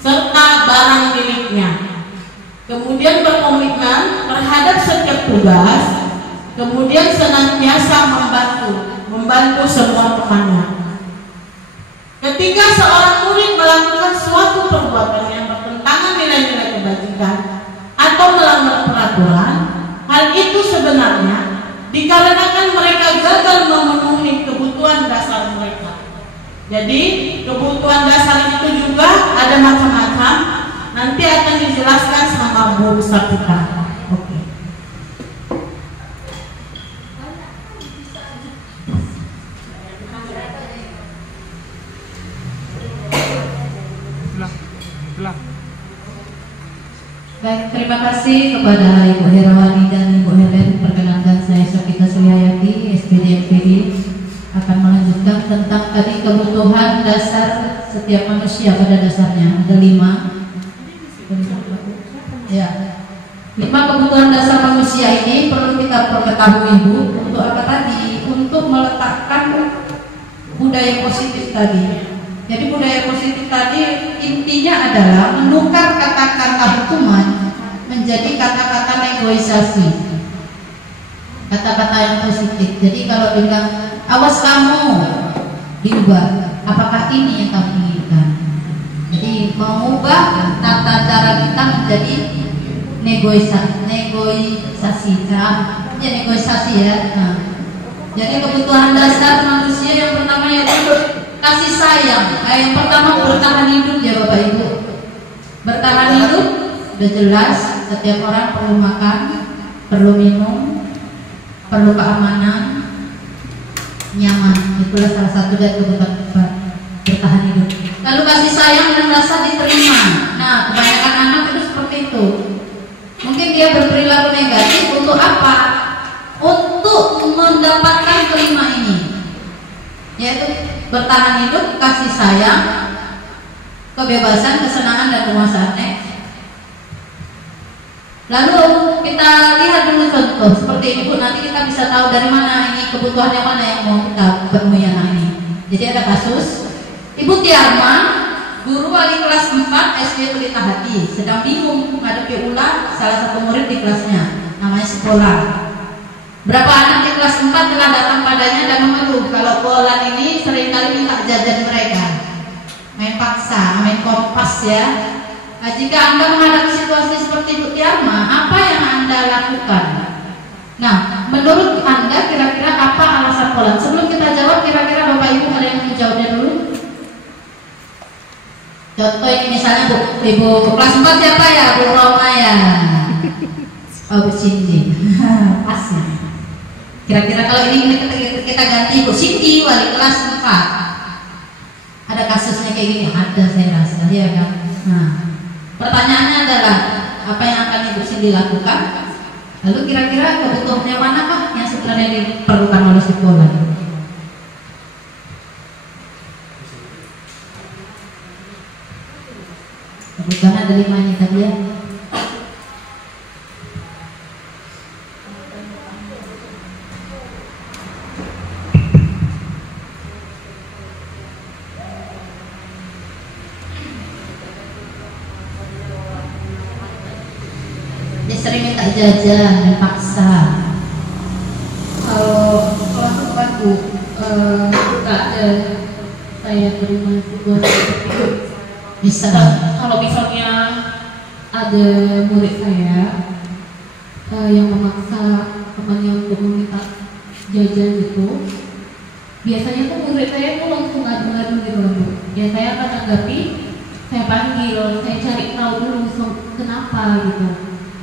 serta barang miliknya. Kemudian berkomitmen terhadap setiap tugas. Kemudian senantiasa membantu semua temannya. Ketika seorang murid melakukan suatu perbuatan yang bertentangan nilai-nilai kebajikan atau melanggar peraturan, hal itu sebenarnya dikarenakan mereka gagal memenuhi kebutuhan dasar mereka. Jadi kebutuhan dasar itu juga ada macam-macam. Nanti akan dijelaskan sama Bu Sapita. Oke. Baik, terima kasih kepada Ibu Herawani dan Ibu Helen. Perkenalkan saya Sapita Suryayati, SPD MPD, akan melanjutkan tentang tadi kebutuhan dasar setiap manusia pada dasarnya. Ada 5. Ya, 5 kebutuhan dasar manusia ini perlu kita ketahui, Bu. Untuk apa tadi? Untuk meletakkan budaya positif tadi. Jadi budaya positif tadi intinya adalah menukar kata-kata hukuman menjadi kata-kata negosiasi, kata-kata yang positif. Jadi kalau bilang awas kamu di luar, apakah ini yang kamu inginkan? Jadi mengubah tata cara kita menjadi negosiasi ya. Nah, jadi kebutuhan dasar manusia yang pertama yaitu kasih sayang. Yang pertama bertahan hidup ya Bapak Ibu. Bertahan hidup sudah jelas, setiap orang perlu makan, perlu minum, perlu keamanan, nyaman. Itulah salah satu dari kebutuhan bertahan hidup. Lalu kasih sayang dan rasa diterima. Nah, kebanyakan anak itu seperti itu. Mungkin dia berperilaku negatif untuk apa? Untuk mendapatkan kelima ini, yaitu bertahan hidup, kasih sayang, kebebasan, kesenangan, dan penguasaan. Lalu kita lihat dulu contoh seperti ini, Bu. Nanti kita bisa tahu dari mana ini kebutuhan yang mana yang mau kita penuhi anak ini. Jadi ada kasus Ibu Tiarma, guru wali kelas 4 SD Pelita Hati, sedang bingung menghadapi ulah salah satu murid di kelasnya, namanya Sekolah. Berapa anak di kelas 4 telah datang padanya dan mengeluh kalau Polan ini seringkali minta jajan mereka, main paksa, main kompas ya. Nah, jika Anda menghadapi situasi seperti Bu Tiarma, apa yang Anda lakukan? Nah, menurut Anda kira-kira apa alasan Polan? Sebelum kita jawab, kira-kira Bapak Ibu ada yang menjawabnya dulu? Contoh ini misalnya Ibu kelas 4 siapa ya? Bu Roma ya? Oh, Bu Cindy. Pas ya. Kira-kira kalau ini kita ganti Bu Cindy wali kelas 4. Ada kasusnya kayak gini? Ada saya rasa, ya kan? Nah, pertanyaannya adalah apa yang akan Ibu Cindy lakukan? Lalu kira-kira kebutuhannya manakah yang sebenarnya diperlukan oleh sekolah? Kebutuhan ada 5 tadi ya. Dia sering minta jajan dan paksa. Kalau sempat Bu, nggak ada saya terima situasi. Bisa. Kalau misalnya ada murid saya yang memaksa temannya untuk meminta jajan gitu, biasanya tuh murid saya tuh langsung ngadu-ngadu gitu loh Bu. Ya saya akan tanggapi, saya panggil, saya cari tahu dulu kenapa gitu.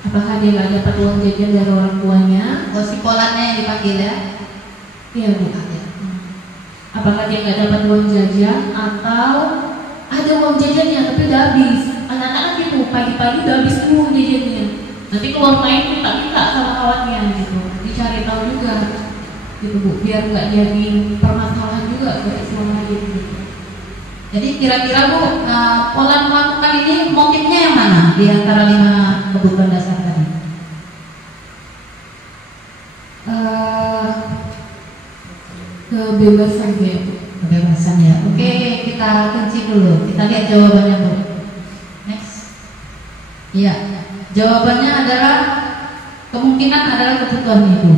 Apakah dia nggak dapat uang jajan dari orang tuanya? Oh, si Polannya yang dipanggil ya? Iya Bu. apakah dia nggak dapat uang jajan atau ada uang jajannya tapi udah habis. Anak-anak gitu pagi-pagi udah habis uang jajannya, nanti keluar main minta sama kawannya gitu. Dicari tahu juga gitu Bu, biar nggak jadi permasalahan juga buat Islam lain gitu. Jadi kira-kira Bu, pola melakukan ini motifnya yang mana di antara 5 kebutuhan dasar tadi? Kebebasan ya. Kebebasan ya. Oke, kita kunci dulu. Kita lihat jawabannya Bu. Next. Iya, jawabannya adalah kemungkinan adalah kebutuhan ibu.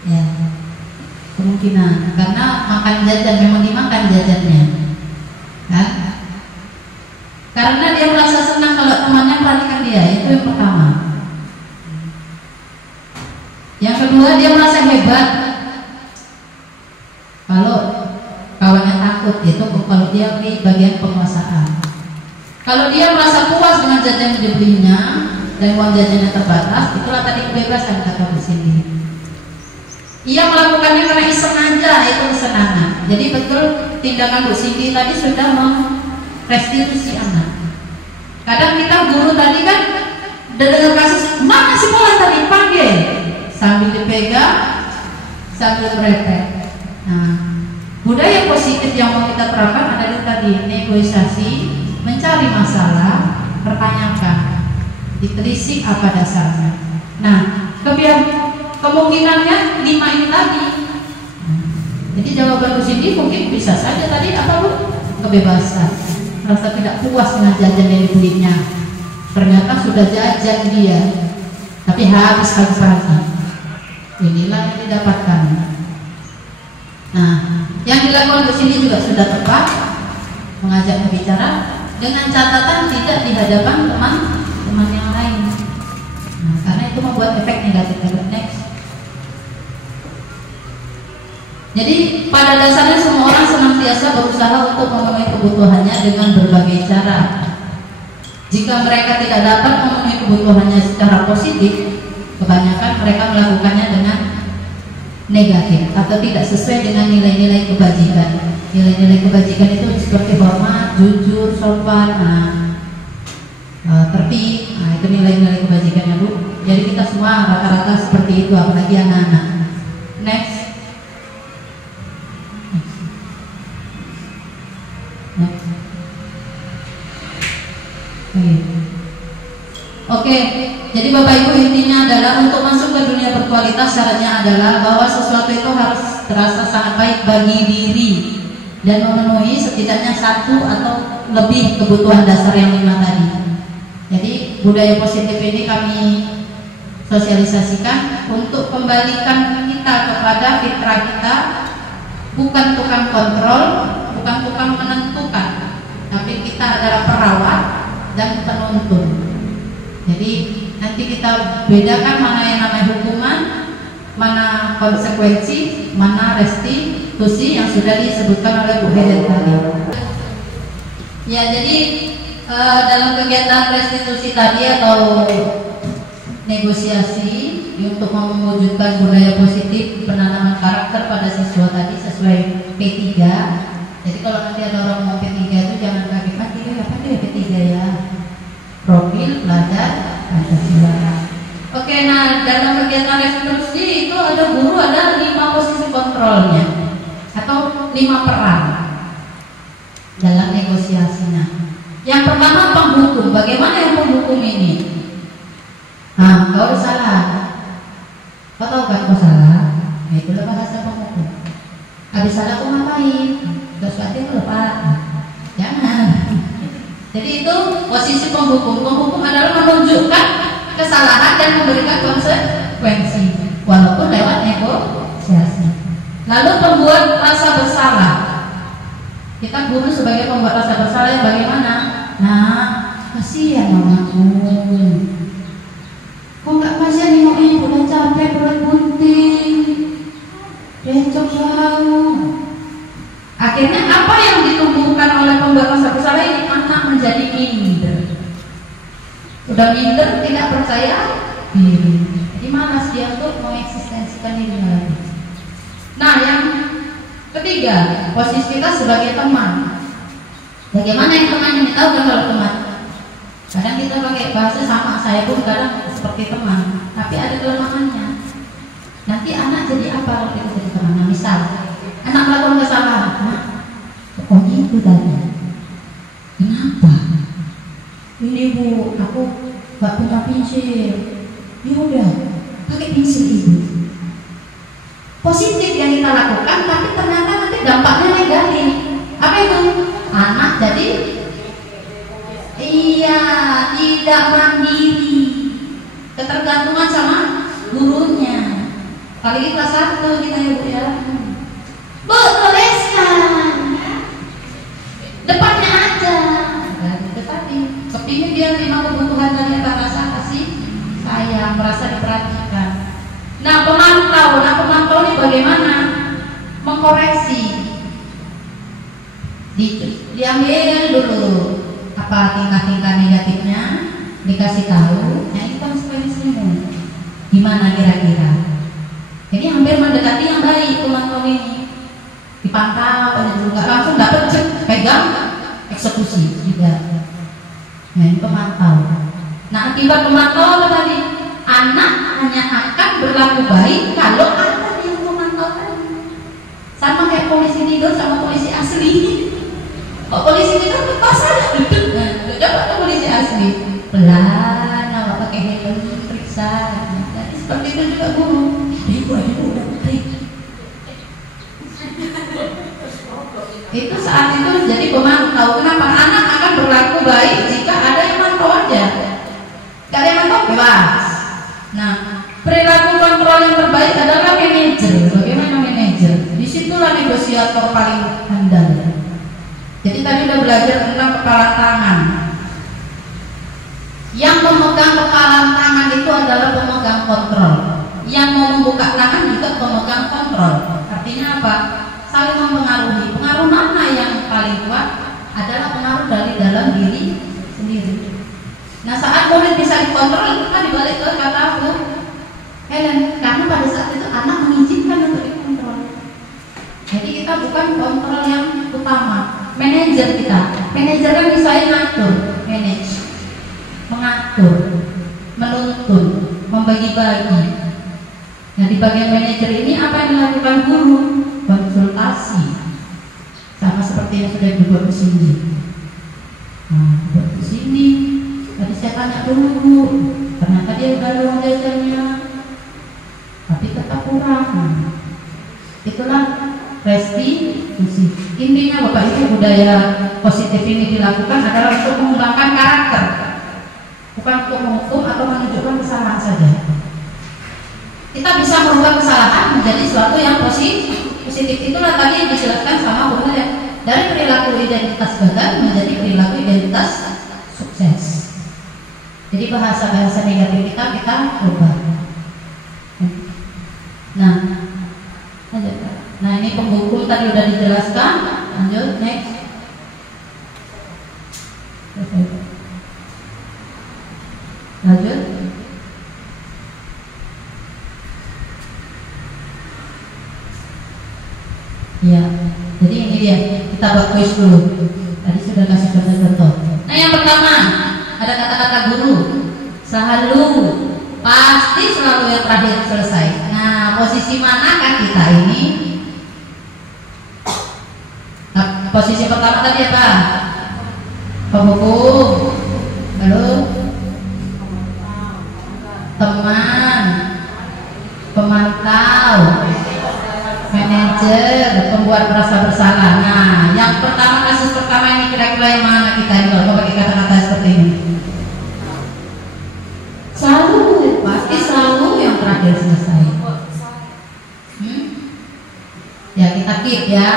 Ya, kemungkinan karena makan jajan memang dimakan jajannya, kan? Karena dia merasa senang kalau temannya perhatikan dia, itu yang pertama. Yang kedua, dia merasa hebat kalau kawannya takut, itu kalau dia di bagian penguasaan. Kalau dia merasa puas dengan jajan yang dibelinya dan uang jajannya terbatas, itulah tadi kebebasan kata Bu Cindy. Ia melakukannya karena iseng aja, itu kesenangan. Jadi betul tindakan Bu Cindy tadi sudah merestitusi anak. Kadang kita guru tadi kan dengar kasus, mana si bola tadi panggil, sambil dipegang, sambil merepek. Nah, budaya positif yang mau kita terapkan adalah tadi negosiasi, mencari masalah, pertanyakan, ditelisik apa dasarnya. Nah, kemungkinannya 5 ini tadi. Jadi jawaban Bu Cindy mungkin bisa saja tadi apa Bu? Kebebasan. Merasa tidak puas dengan jajan yang dibelinya. Ternyata sudah jajan dia, tapi habis lagi. Inilah yang didapatkan. Nah, yang dilakukan Bu Cindy juga sudah tepat, mengajak berbicara dengan catatan tidak di hadapan teman-teman yang lain. Nah, karena itu membuat efek negatif. Next. Jadi pada dasarnya semua orang senantiasa berusaha untuk memenuhi kebutuhannya dengan berbagai cara. Jika mereka tidak dapat memenuhi kebutuhannya secara positif, kebanyakan mereka melakukannya dengan negatif atau tidak sesuai dengan nilai-nilai kebajikan. Nilai-nilai kebajikan itu seperti hormat, jujur, sopan, tertib. Nah, itu nilai-nilai kebajikannya Bu. Jadi kita semua rata-rata seperti itu, apalagi anak-anak. Next. Oke, jadi Bapak Ibu intinya adalah untuk masuk ke dunia berkualitas syaratnya adalah bahwa sesuatu itu harus terasa sangat baik bagi diri dan memenuhi setidaknya 1 atau lebih kebutuhan dasar yang 5 tadi. Jadi budaya positif ini kami sosialisasikan untuk kembalikan kita kepada fitrah kita, bukan tukang kontrol, bukan tukang menentukan, tapi kita adalah perawat dan penuntun. Jadi nanti kita bedakan mana yang namanya hukuman, mana konsekuensi, mana restitusi yang sudah disebutkan oleh Bu Helen tadi. Ya, jadi dalam kegiatan restitusi tadi atau negosiasi untuk mewujudkan budaya positif penanaman karakter pada siswa tadi sesuai P3. Jadi kalau nanti ada orang mau P3 itu jangan kaget-kaget, apa dia P3 ya? Profil pelajar Pancasila. Oke, nah dalam kegiatan restitusi itu ada guru, ada 5 posisi kontrolnya atau 5 peran dalam negosiasinya. Yang pertama penghukum. Bagaimana yang penghukum ini? Nah, kau salah. Kau tahu kan kau salah? Nah, itulah bahasa penghukum. Habis salah kau ngapain? Terus hati kau lupa. Jangan. Jadi itu posisi penghukum. Penghukum adalah menunjukkan kesalahan dan memberikan konsekuensi walaupun lewat negosiasi. Lalu pembuat rasa bersalah. Kita guru sebagai pembuat rasa bersalah yang bagaimana? Nah, kasihan mamaku. Kok nggak kasihan nih makanya udah capek berat bunting, becok jauh. Akhirnya apa yang ditumbuhkan oleh pembuat rasa bersalah ini? Anak menjadi minder. Udah minder, tidak percaya diri. Jadi malas dia untuk mengeksistensikan dirinya lagi. Nah, yang ketiga, posisi kita sebagai teman. Bagaimana yang teman ini tahu kan kalau teman? Kadang kita pakai bahasa sama, saya pun kadang seperti teman, tapi ada kelemahannya. Nanti anak jadi apa kalau kita jadi teman? Nah, misal anak melakukan kesalahan, pokoknya itu tadi. Kenapa? Ini bu, aku gak punya pensil. Ya udah, pakai pensil ibu. Positif yang kita lakukan, tapi ternyata nanti dampaknya negatif. Apa itu? Anak jadi tidak mandiri, ketergantungan sama gurunya. Kali ini kelas 1 kita ya bu ya. Bu, tuliskan depannya aja. Dan itu tadi, kepingin dia lima kebutuhan dari kata kasih sayang, merasa diperhatikan. Nah pemantau ini bagaimana mengkoreksi? Diambil dulu apa tingkah-tingkah negatifnya, dikasih tahu. Nah ini konsekuensinya gimana kira-kira? Jadi hampir mendekati yang baik pemantau ini. Dipantau oleh guru, nggak langsung dapat cek, pegang, eksekusi juga. Nah ini pemantau. Nah akibat pemantau apa tadi? Anak hanya akan berlaku baik kalau ada yang memantau tadi. Sama kayak polisi tidur sama polisi asli. Kok polisi tidur pas aja duduk. Nah, coba ke polisi asli. Pelan, awak pakai helm, periksa. Jadi seperti itu juga guru. Ibu udah baik. Itu saat itu jadi pemantau. Kenapa? Anak akan berlaku baik jika ada yang mantau aja. Gak ada yang mantau bebas. Nah, perilaku kontrol yang terbaik adalah manajer. Bagaimana manajer? Disitulah negosiator paling handal. Jadi tadi udah belajar tentang kepala tangan. Yang memegang kepala tangan itu adalah pemegang kontrol. Yang mau membuka tangan juga pemegang kontrol. Artinya apa? Saling mempengaruhi. Pengaruh mana yang paling kuat? Adalah pengaruh dari dalam diri sendiri. Nah saat murid bisa dikontrol itu kan dibalik ke kata Bu Helen, karena pada saat itu anak mengizinkan untuk dikontrol. Jadi kita bukan kontrol yang utama. Manajer kita, manajer kan bisa ngatur, manage, mengatur, menuntun, membagi-bagi. Nah di bagian manajer ini apa yang dilakukan guru? Konsultasi, sama seperti yang sudah dibuat di sini. Nah buat di sini, tadi saya tanya dulu, ternyata dia udah ada uang jajannya, tapi tetap kurang. Itulah restitusi. Intinya Bapak Ibu, budaya positif ini dilakukan adalah untuk mengembangkan karakter, bukan untuk menghukum atau menunjukkan kesalahan saja. Kita bisa merubah kesalahan menjadi sesuatu yang positif. Itulah tadi yang dijelaskan sama Bu Helen, dari perilaku identitas gagal menjadi perilaku identitas sukses. Jadi bahasa-bahasa negatif kita ubah. Nah ini penghukum tadi udah dijelaskan. Lanjut next. Lanjut. Ya, jadi ini dia. Kita buat kuis dulu. Tadi sudah kasih contoh-contoh. Nah yang pertama ada kata-kata guru. Selalu, pasti selalu yang terakhir selesai. Nah posisi manakah kita ini? Posisi pertama tadi apa? Penghukum. Lalu teman, pemantau, manajer, pembuat merasa bersalah. Nah, yang pertama, kasus pertama ini kira-kira yang mana kita ini kalau pakai kata-kata seperti ini? Selalu, pasti selalu yang terakhir selesai. Ya kita keep ya.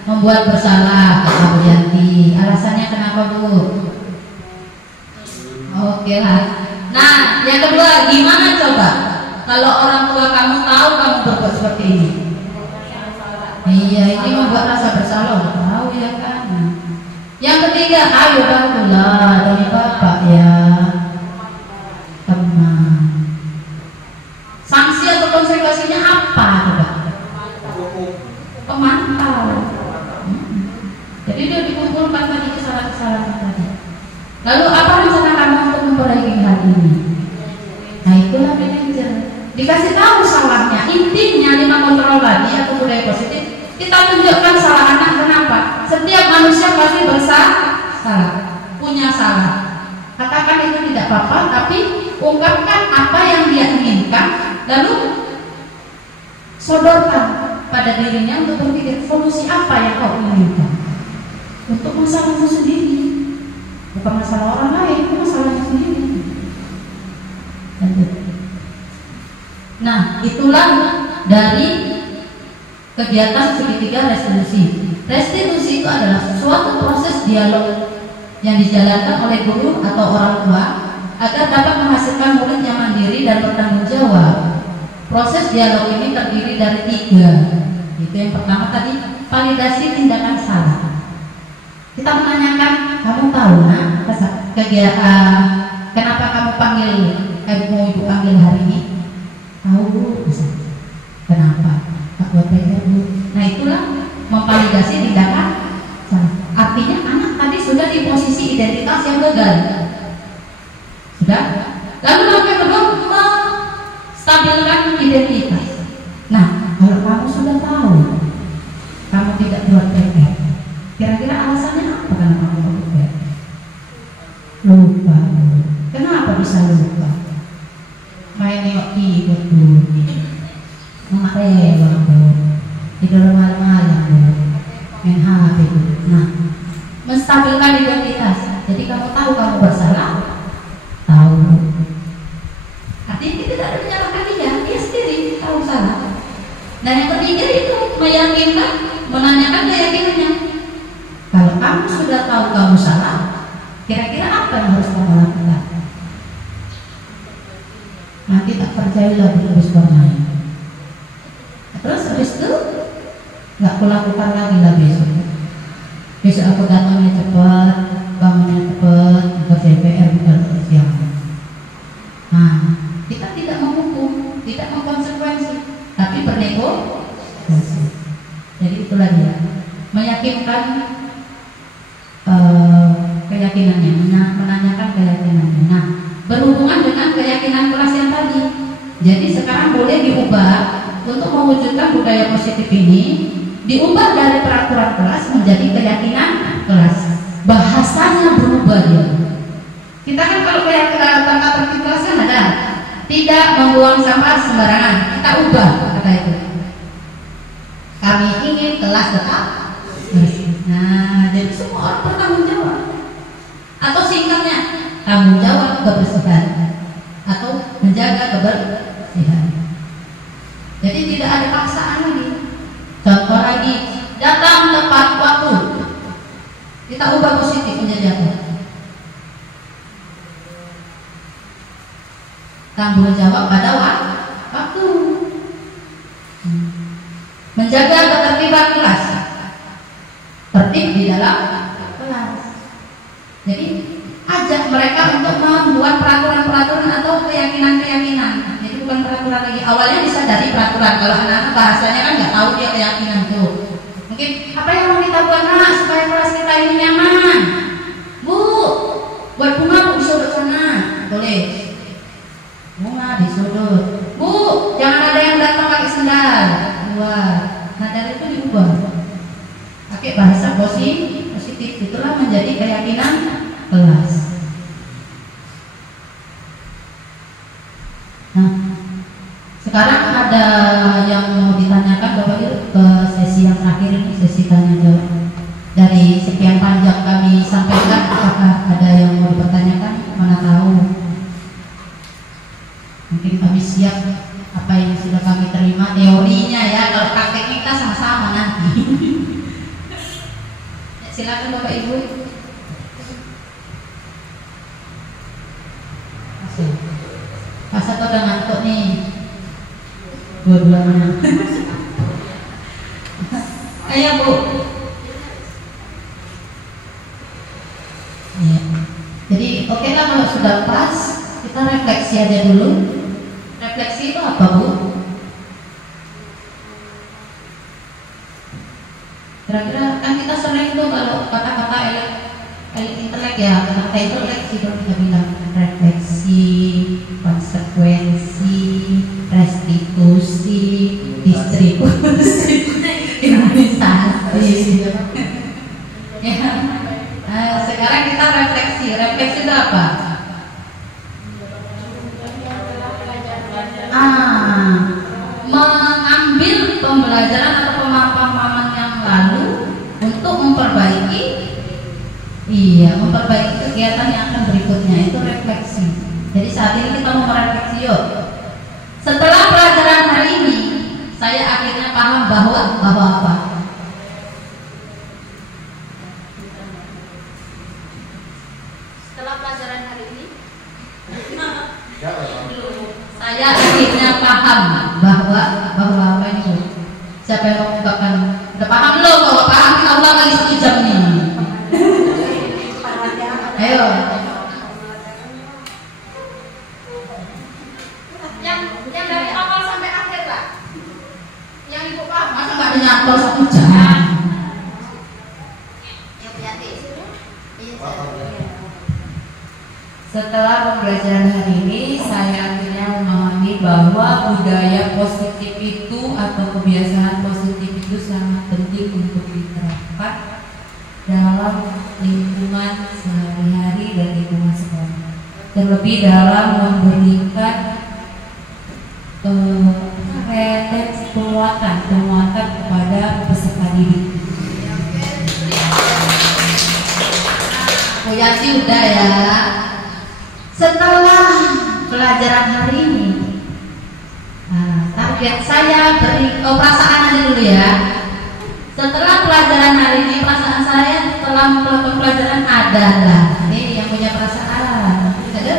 Membuat bersalah, kata Bu Yanti. Alasannya kenapa Bu? Oke lah. Nah, yang kedua, gimana coba kalau orang tua kamu tahu kamu berbuat seperti ini? Iya, ini membuat rasa bersalah. Tahu ya kan? Yang ketiga, ayo bantulah dari bapak ya, teman. Sanksi atau konsekuensinya apa coba? Pemantau. Jadi dia dikumpulkan tadi kesalahan-kesalahan tadi. Lalu apa rencana kamu untuk memperbaiki hal ini? Nah itulah manajer. Dikasih tahu salahnya. Intinya 5 kontrol tadi atau budaya positif. Kita tunjukkan salah anak. Kenapa? Setiap manusia pasti bersalah, punya salah. Katakan itu tidak apa-apa, tapi ungkapkan apa yang dia inginkan, lalu sodorkan pada dirinya untuk berpikir solusi apa yang kau inginkan untuk masalahmu sendiri, bukan masalah orang lain, itu masalahnya sendiri. Nah, itulah dari kegiatan segitiga restitusi. Restitusi itu adalah suatu proses dialog yang dijalankan oleh guru atau orang tua agar dapat menghasilkan murid yang mandiri dan bertanggung jawab. Proses dialog ini terdiri dari 3. Itu yang pertama tadi, validasi tindakan salah. Kita menanyakan, kamu tahu nak kegiatan kenapa kamu panggil ibu panggil hari ini? Tahu bu, kenapa? Pak buat PR bu. Nah itulah memvalidasi tindakan salah. Artinya anak tadi sudah di posisi identitas yang gagal. Sudah. Lalu yang kedua menstabilkan identitas. Nah kalau kamu sudah tahu kamu tidak buat PR, kira-kira alasannya apa kenapa kamu buat PR? Lupa. Kenapa bisa lupa? Main nengok keyboard dulu, mengareng tidur malam-malam, main HP dulu. Nah, menstabilkan identitas. Jadi kamu tahu kamu bersalah, tahu. Artinya kita tidak ada menyalahkan dia sendiri tahu salah. Dan yang ketiga itu meyakinkan, menanyakan keyakinannya. Kalau kamu sudah tahu kamu salah, kira-kira apa yang harus kamu lakukan? Nanti tak percaya lagi habis bermain. Terus habis itu nggak kulakukan lagi lah besok. Besok aku datangnya cepat, bangunnya cepat, kerja PR bukan siang. Nah, kita tidak menghukum, tidak mengkonsekuensi, tapi bernegosiasi. Jadi itulah dia, meyakinkan keyakinannya, menanyakan keyakinannya. Nah, berhubungan dengan keyakinan kelas yang tadi. Jadi sekarang boleh diubah untuk mewujudkan budaya positif ini, diubah dari peraturan kelas menjadi keyakinan kelas. Bahasanya berubah dia. Kita kan kalau keyakinan tata tertib kelas kan ada, tidak membuang sampah sembarangan. Kita ubah kata itu. Kami ingin kelas tetap bersih. Nah, jadi semua orang bertanggung jawab. Atau singkatnya, tanggung jawab kebersihan atau menjaga kebersihan. Jadi tidak ada paksaan lagi. Contoh lagi, datang tepat waktu. Kita ubah positif menjadi apa? Tanggung jawab pada waktu. Menjaga ketertiban kelas. Tertib di dalam kelas. Jadi ajak mereka untuk membuat peraturan-peraturan atau keyakinan-keyakinan. Jadi bukan peraturan lagi. Awalnya bisa dari peraturan. Kalau anak-anak bahasanya kan nggak tahu dia keyakinan itu. Mungkin apa yang mau kita buat nak supaya kelas kita ini nyaman? Bu, buat bunga bu di sudut sana. Boleh. Bunga di sudut. Bu, jangan ada yang datang pakai sendal. Buat. Nah dari itu diubah. Pakai bahasa positif. Itulah menjadi keyakinan kelas. Nah, sekarang ada yang mau ditanyakan Bapak Ibu ke sesi yang terakhir ini, sesi tanya jawab. Dari sekian panjang kami sampaikan, apakah ada yang mau dipertanyakan? Mana tahu. Mungkin kami siap apa yang sudah kami terima teorinya ya. Kalau prakteknya kita sama-sama nanti. Silakan Bapak Ibu. Pas atau udah ngantuk nih? Dua-duanya. Ayo Bu. Ya. Jadi oke lah kalau sudah pas, kita refleksi aja dulu. Refleksi itu apa Bu? Kira-kira kan kita sering tuh kalau ya, kata itu refleksi, kalau kita bilang refleksi, konsekuensi, restitusi, distribusi, imunisasi. Ya. Sekarang kita refleksi. Refleksi itu apa? Mengambil pembelajaran atau pemahaman yang lalu untuk memperbaiki kegiatan yang akan berikutnya, itu refleksi. Jadi saat ini kita mau merefleksi, yuk. Setelah pelajaran hari ini, saya akhirnya paham bahwa apa? Setelah pelajaran hari ini, saya akhirnya paham bahwa apa ini, Bu? Siapa yang mau mengungkapkan? Udah paham belum? Kalau paham kita ulang lagi 1 jam nih. Ayo. Yang dari awal sampai akhir, Pak. Yang Ibu paham, masa nggak ada nyantol 1 jam? Setelah pembelajaran hari ini, saya akhirnya memahami bahwa budaya positif itu atau kebiasaan positif itu sangat penting untuk diterapkan dalam lingkungan sehari-hari dan lingkungan sekolah. Terlebih dalam memberikan penguatan kepada peserta didik. Bu Yati udah ya. Setelah pelajaran hari ini, target saya perasaan aja dulu ya. Setelah pelajaran hari ini, perasaan saya setelah melakukan pelajaran adalah ini yang punya perasaan. Ada?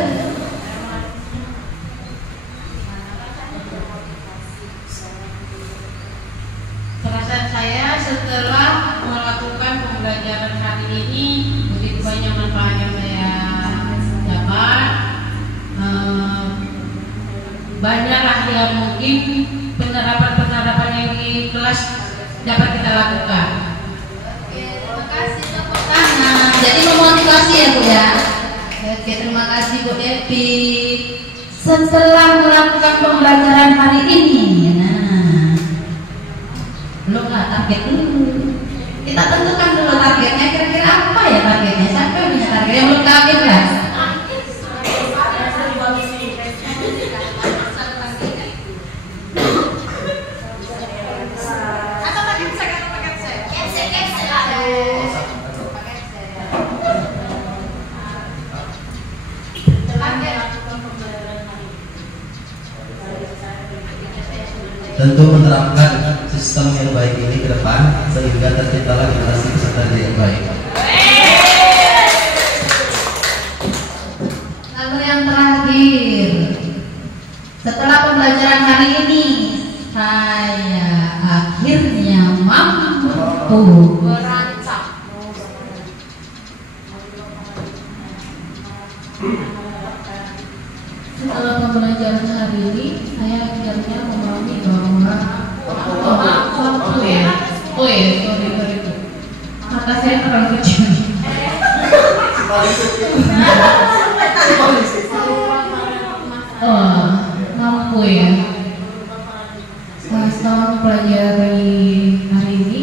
Perasaan saya setelah melakukan pembelajaran hari ini, begitu banyak manfaat yang saya dapat. Banyaklah yang mungkin penerapan yang di kelas dapat kita lakukan. Oke, terima kasih tepuk tangan. Jadi memotivasi ya Bu ya. Oke, terima kasih Bu Devi. Setelah melakukan pembelajaran hari ini, belum lah, target dulu. Kita tentukan dulu targetnya, kira-kira apa ya targetnya? Siapa yang punya target yang belum target kan? Tentu menerapkan sistem yang baik ini ke depan sehingga terciptalah generasi peserta didik yang baik. Lalu yang terakhir, setelah pembelajaran hari ini, saya akhirnya mampu merancang. Setelah pembelajaran hari ini, saya akhirnya memahami bahwa sorry. Mata saya terlalu kecil. Mampu ya. Setelah mempelajari hari ini,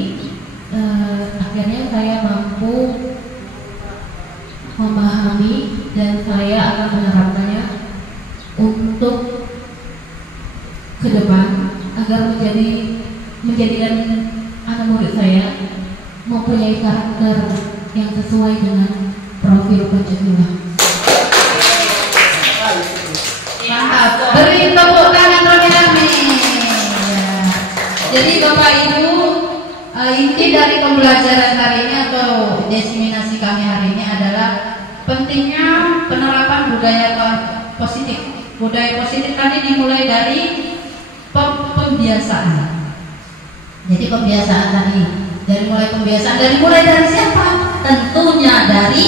akhirnya saya mampu memahami dan saya akan menerapkannya untuk ke depan agar menjadikan anak murid saya mempunyai karakter yang sesuai dengan profil Pancasila. Mantap. Beri tepuk tangan rame-rame. Jadi Bapak Ibu, inti dari pembelajaran hari ini atau diseminasi kami hari ini adalah pentingnya penerapan budaya positif. Budaya positif tadi dimulai dari pembiasaan. Jadi pembiasaan tadi dari mulai dari siapa? Tentunya dari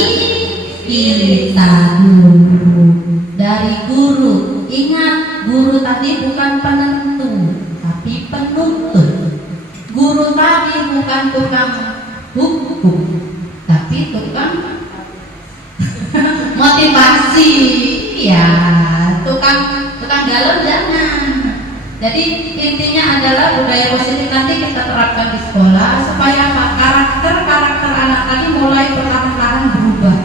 kita dulu. Dari guru. Ingat, guru tadi bukan penentu, tapi penuntut. Guru tadi bukan tukang hukum, tapi tukang Jadi intinya adalah budaya positif nanti kita terapkan di sekolah supaya karakter anak tadi mulai perlahan-lahan berubah.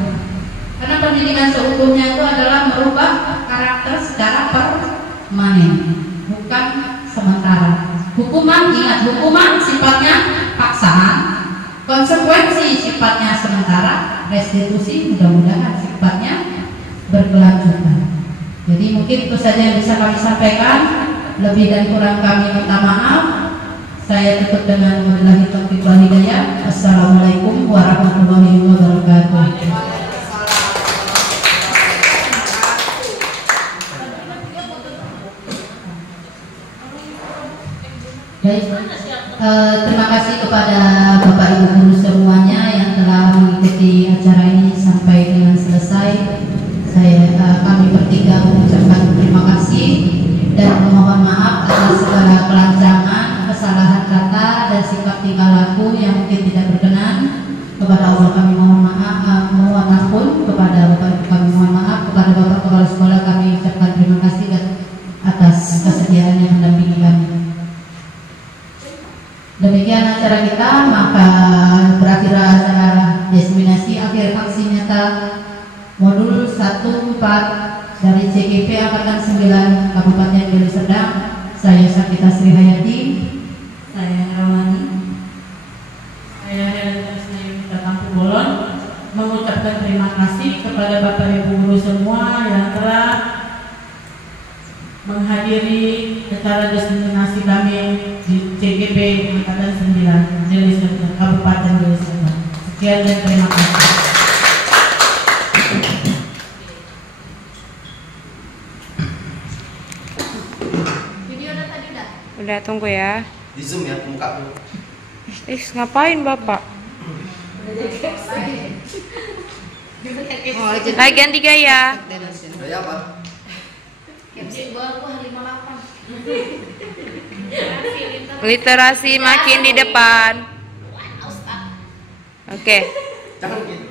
Karena pendidikan seutuhnya itu adalah merubah karakter secara permanen, bukan sementara. Hukuman, ingat, hukuman sifatnya paksaan, konsekuensi sifatnya sementara, restitusi mudah-mudahan sifatnya berkelanjutan. Jadi mungkin itu saja yang bisa kami sampaikan. Lebih dan kurang kami minta maaf. Saya tutup dengan wabillahi taufiq wal hidayah. Assalamualaikum warahmatullahi wabarakatuh. Baik, terima kasih kepada Bapak Ibu guru semuanya yang telah mengikuti acara ini sampai dengan selesai. Kami bertiga mengucapkan terima kasih dan memohon maaf atas segala kelancangan, kesalahan kata dan sikap tingkah laku yang mungkin tidak berkenan. Kepada Allah kami mohon maaf, mohon ampun. Kepada Bapak Ibu kami mohon maaf. Kepada Bapak Kepala Sekolah kami ucapkan terima kasih atas kesediaan yang mendampingi kami. Demikian acara kita, maka berakhir acara diseminasi akhir aksi nyata modul 1-4 dari CGP Angkatan 9 Kabupaten Deli Serdang. Saya Sakita Sri Hayati. Saya Ramani. Saya Helena Snayuta Tampu Bolon mengucapkan terima kasih kepada Bapak Ibu guru semua yang telah menghadiri acara diseminasi kami di CGP Angkatan 9 Deli Serdang Kabupaten Deli Serdang. Sekian dan terima kasih. Udah, tunggu ya. Di Zoom ya, muka dulu. Ngapain Bapak? Bagian 3 ya. Gaya apa? Literasi makin di depan. Oke. Jangan gitu.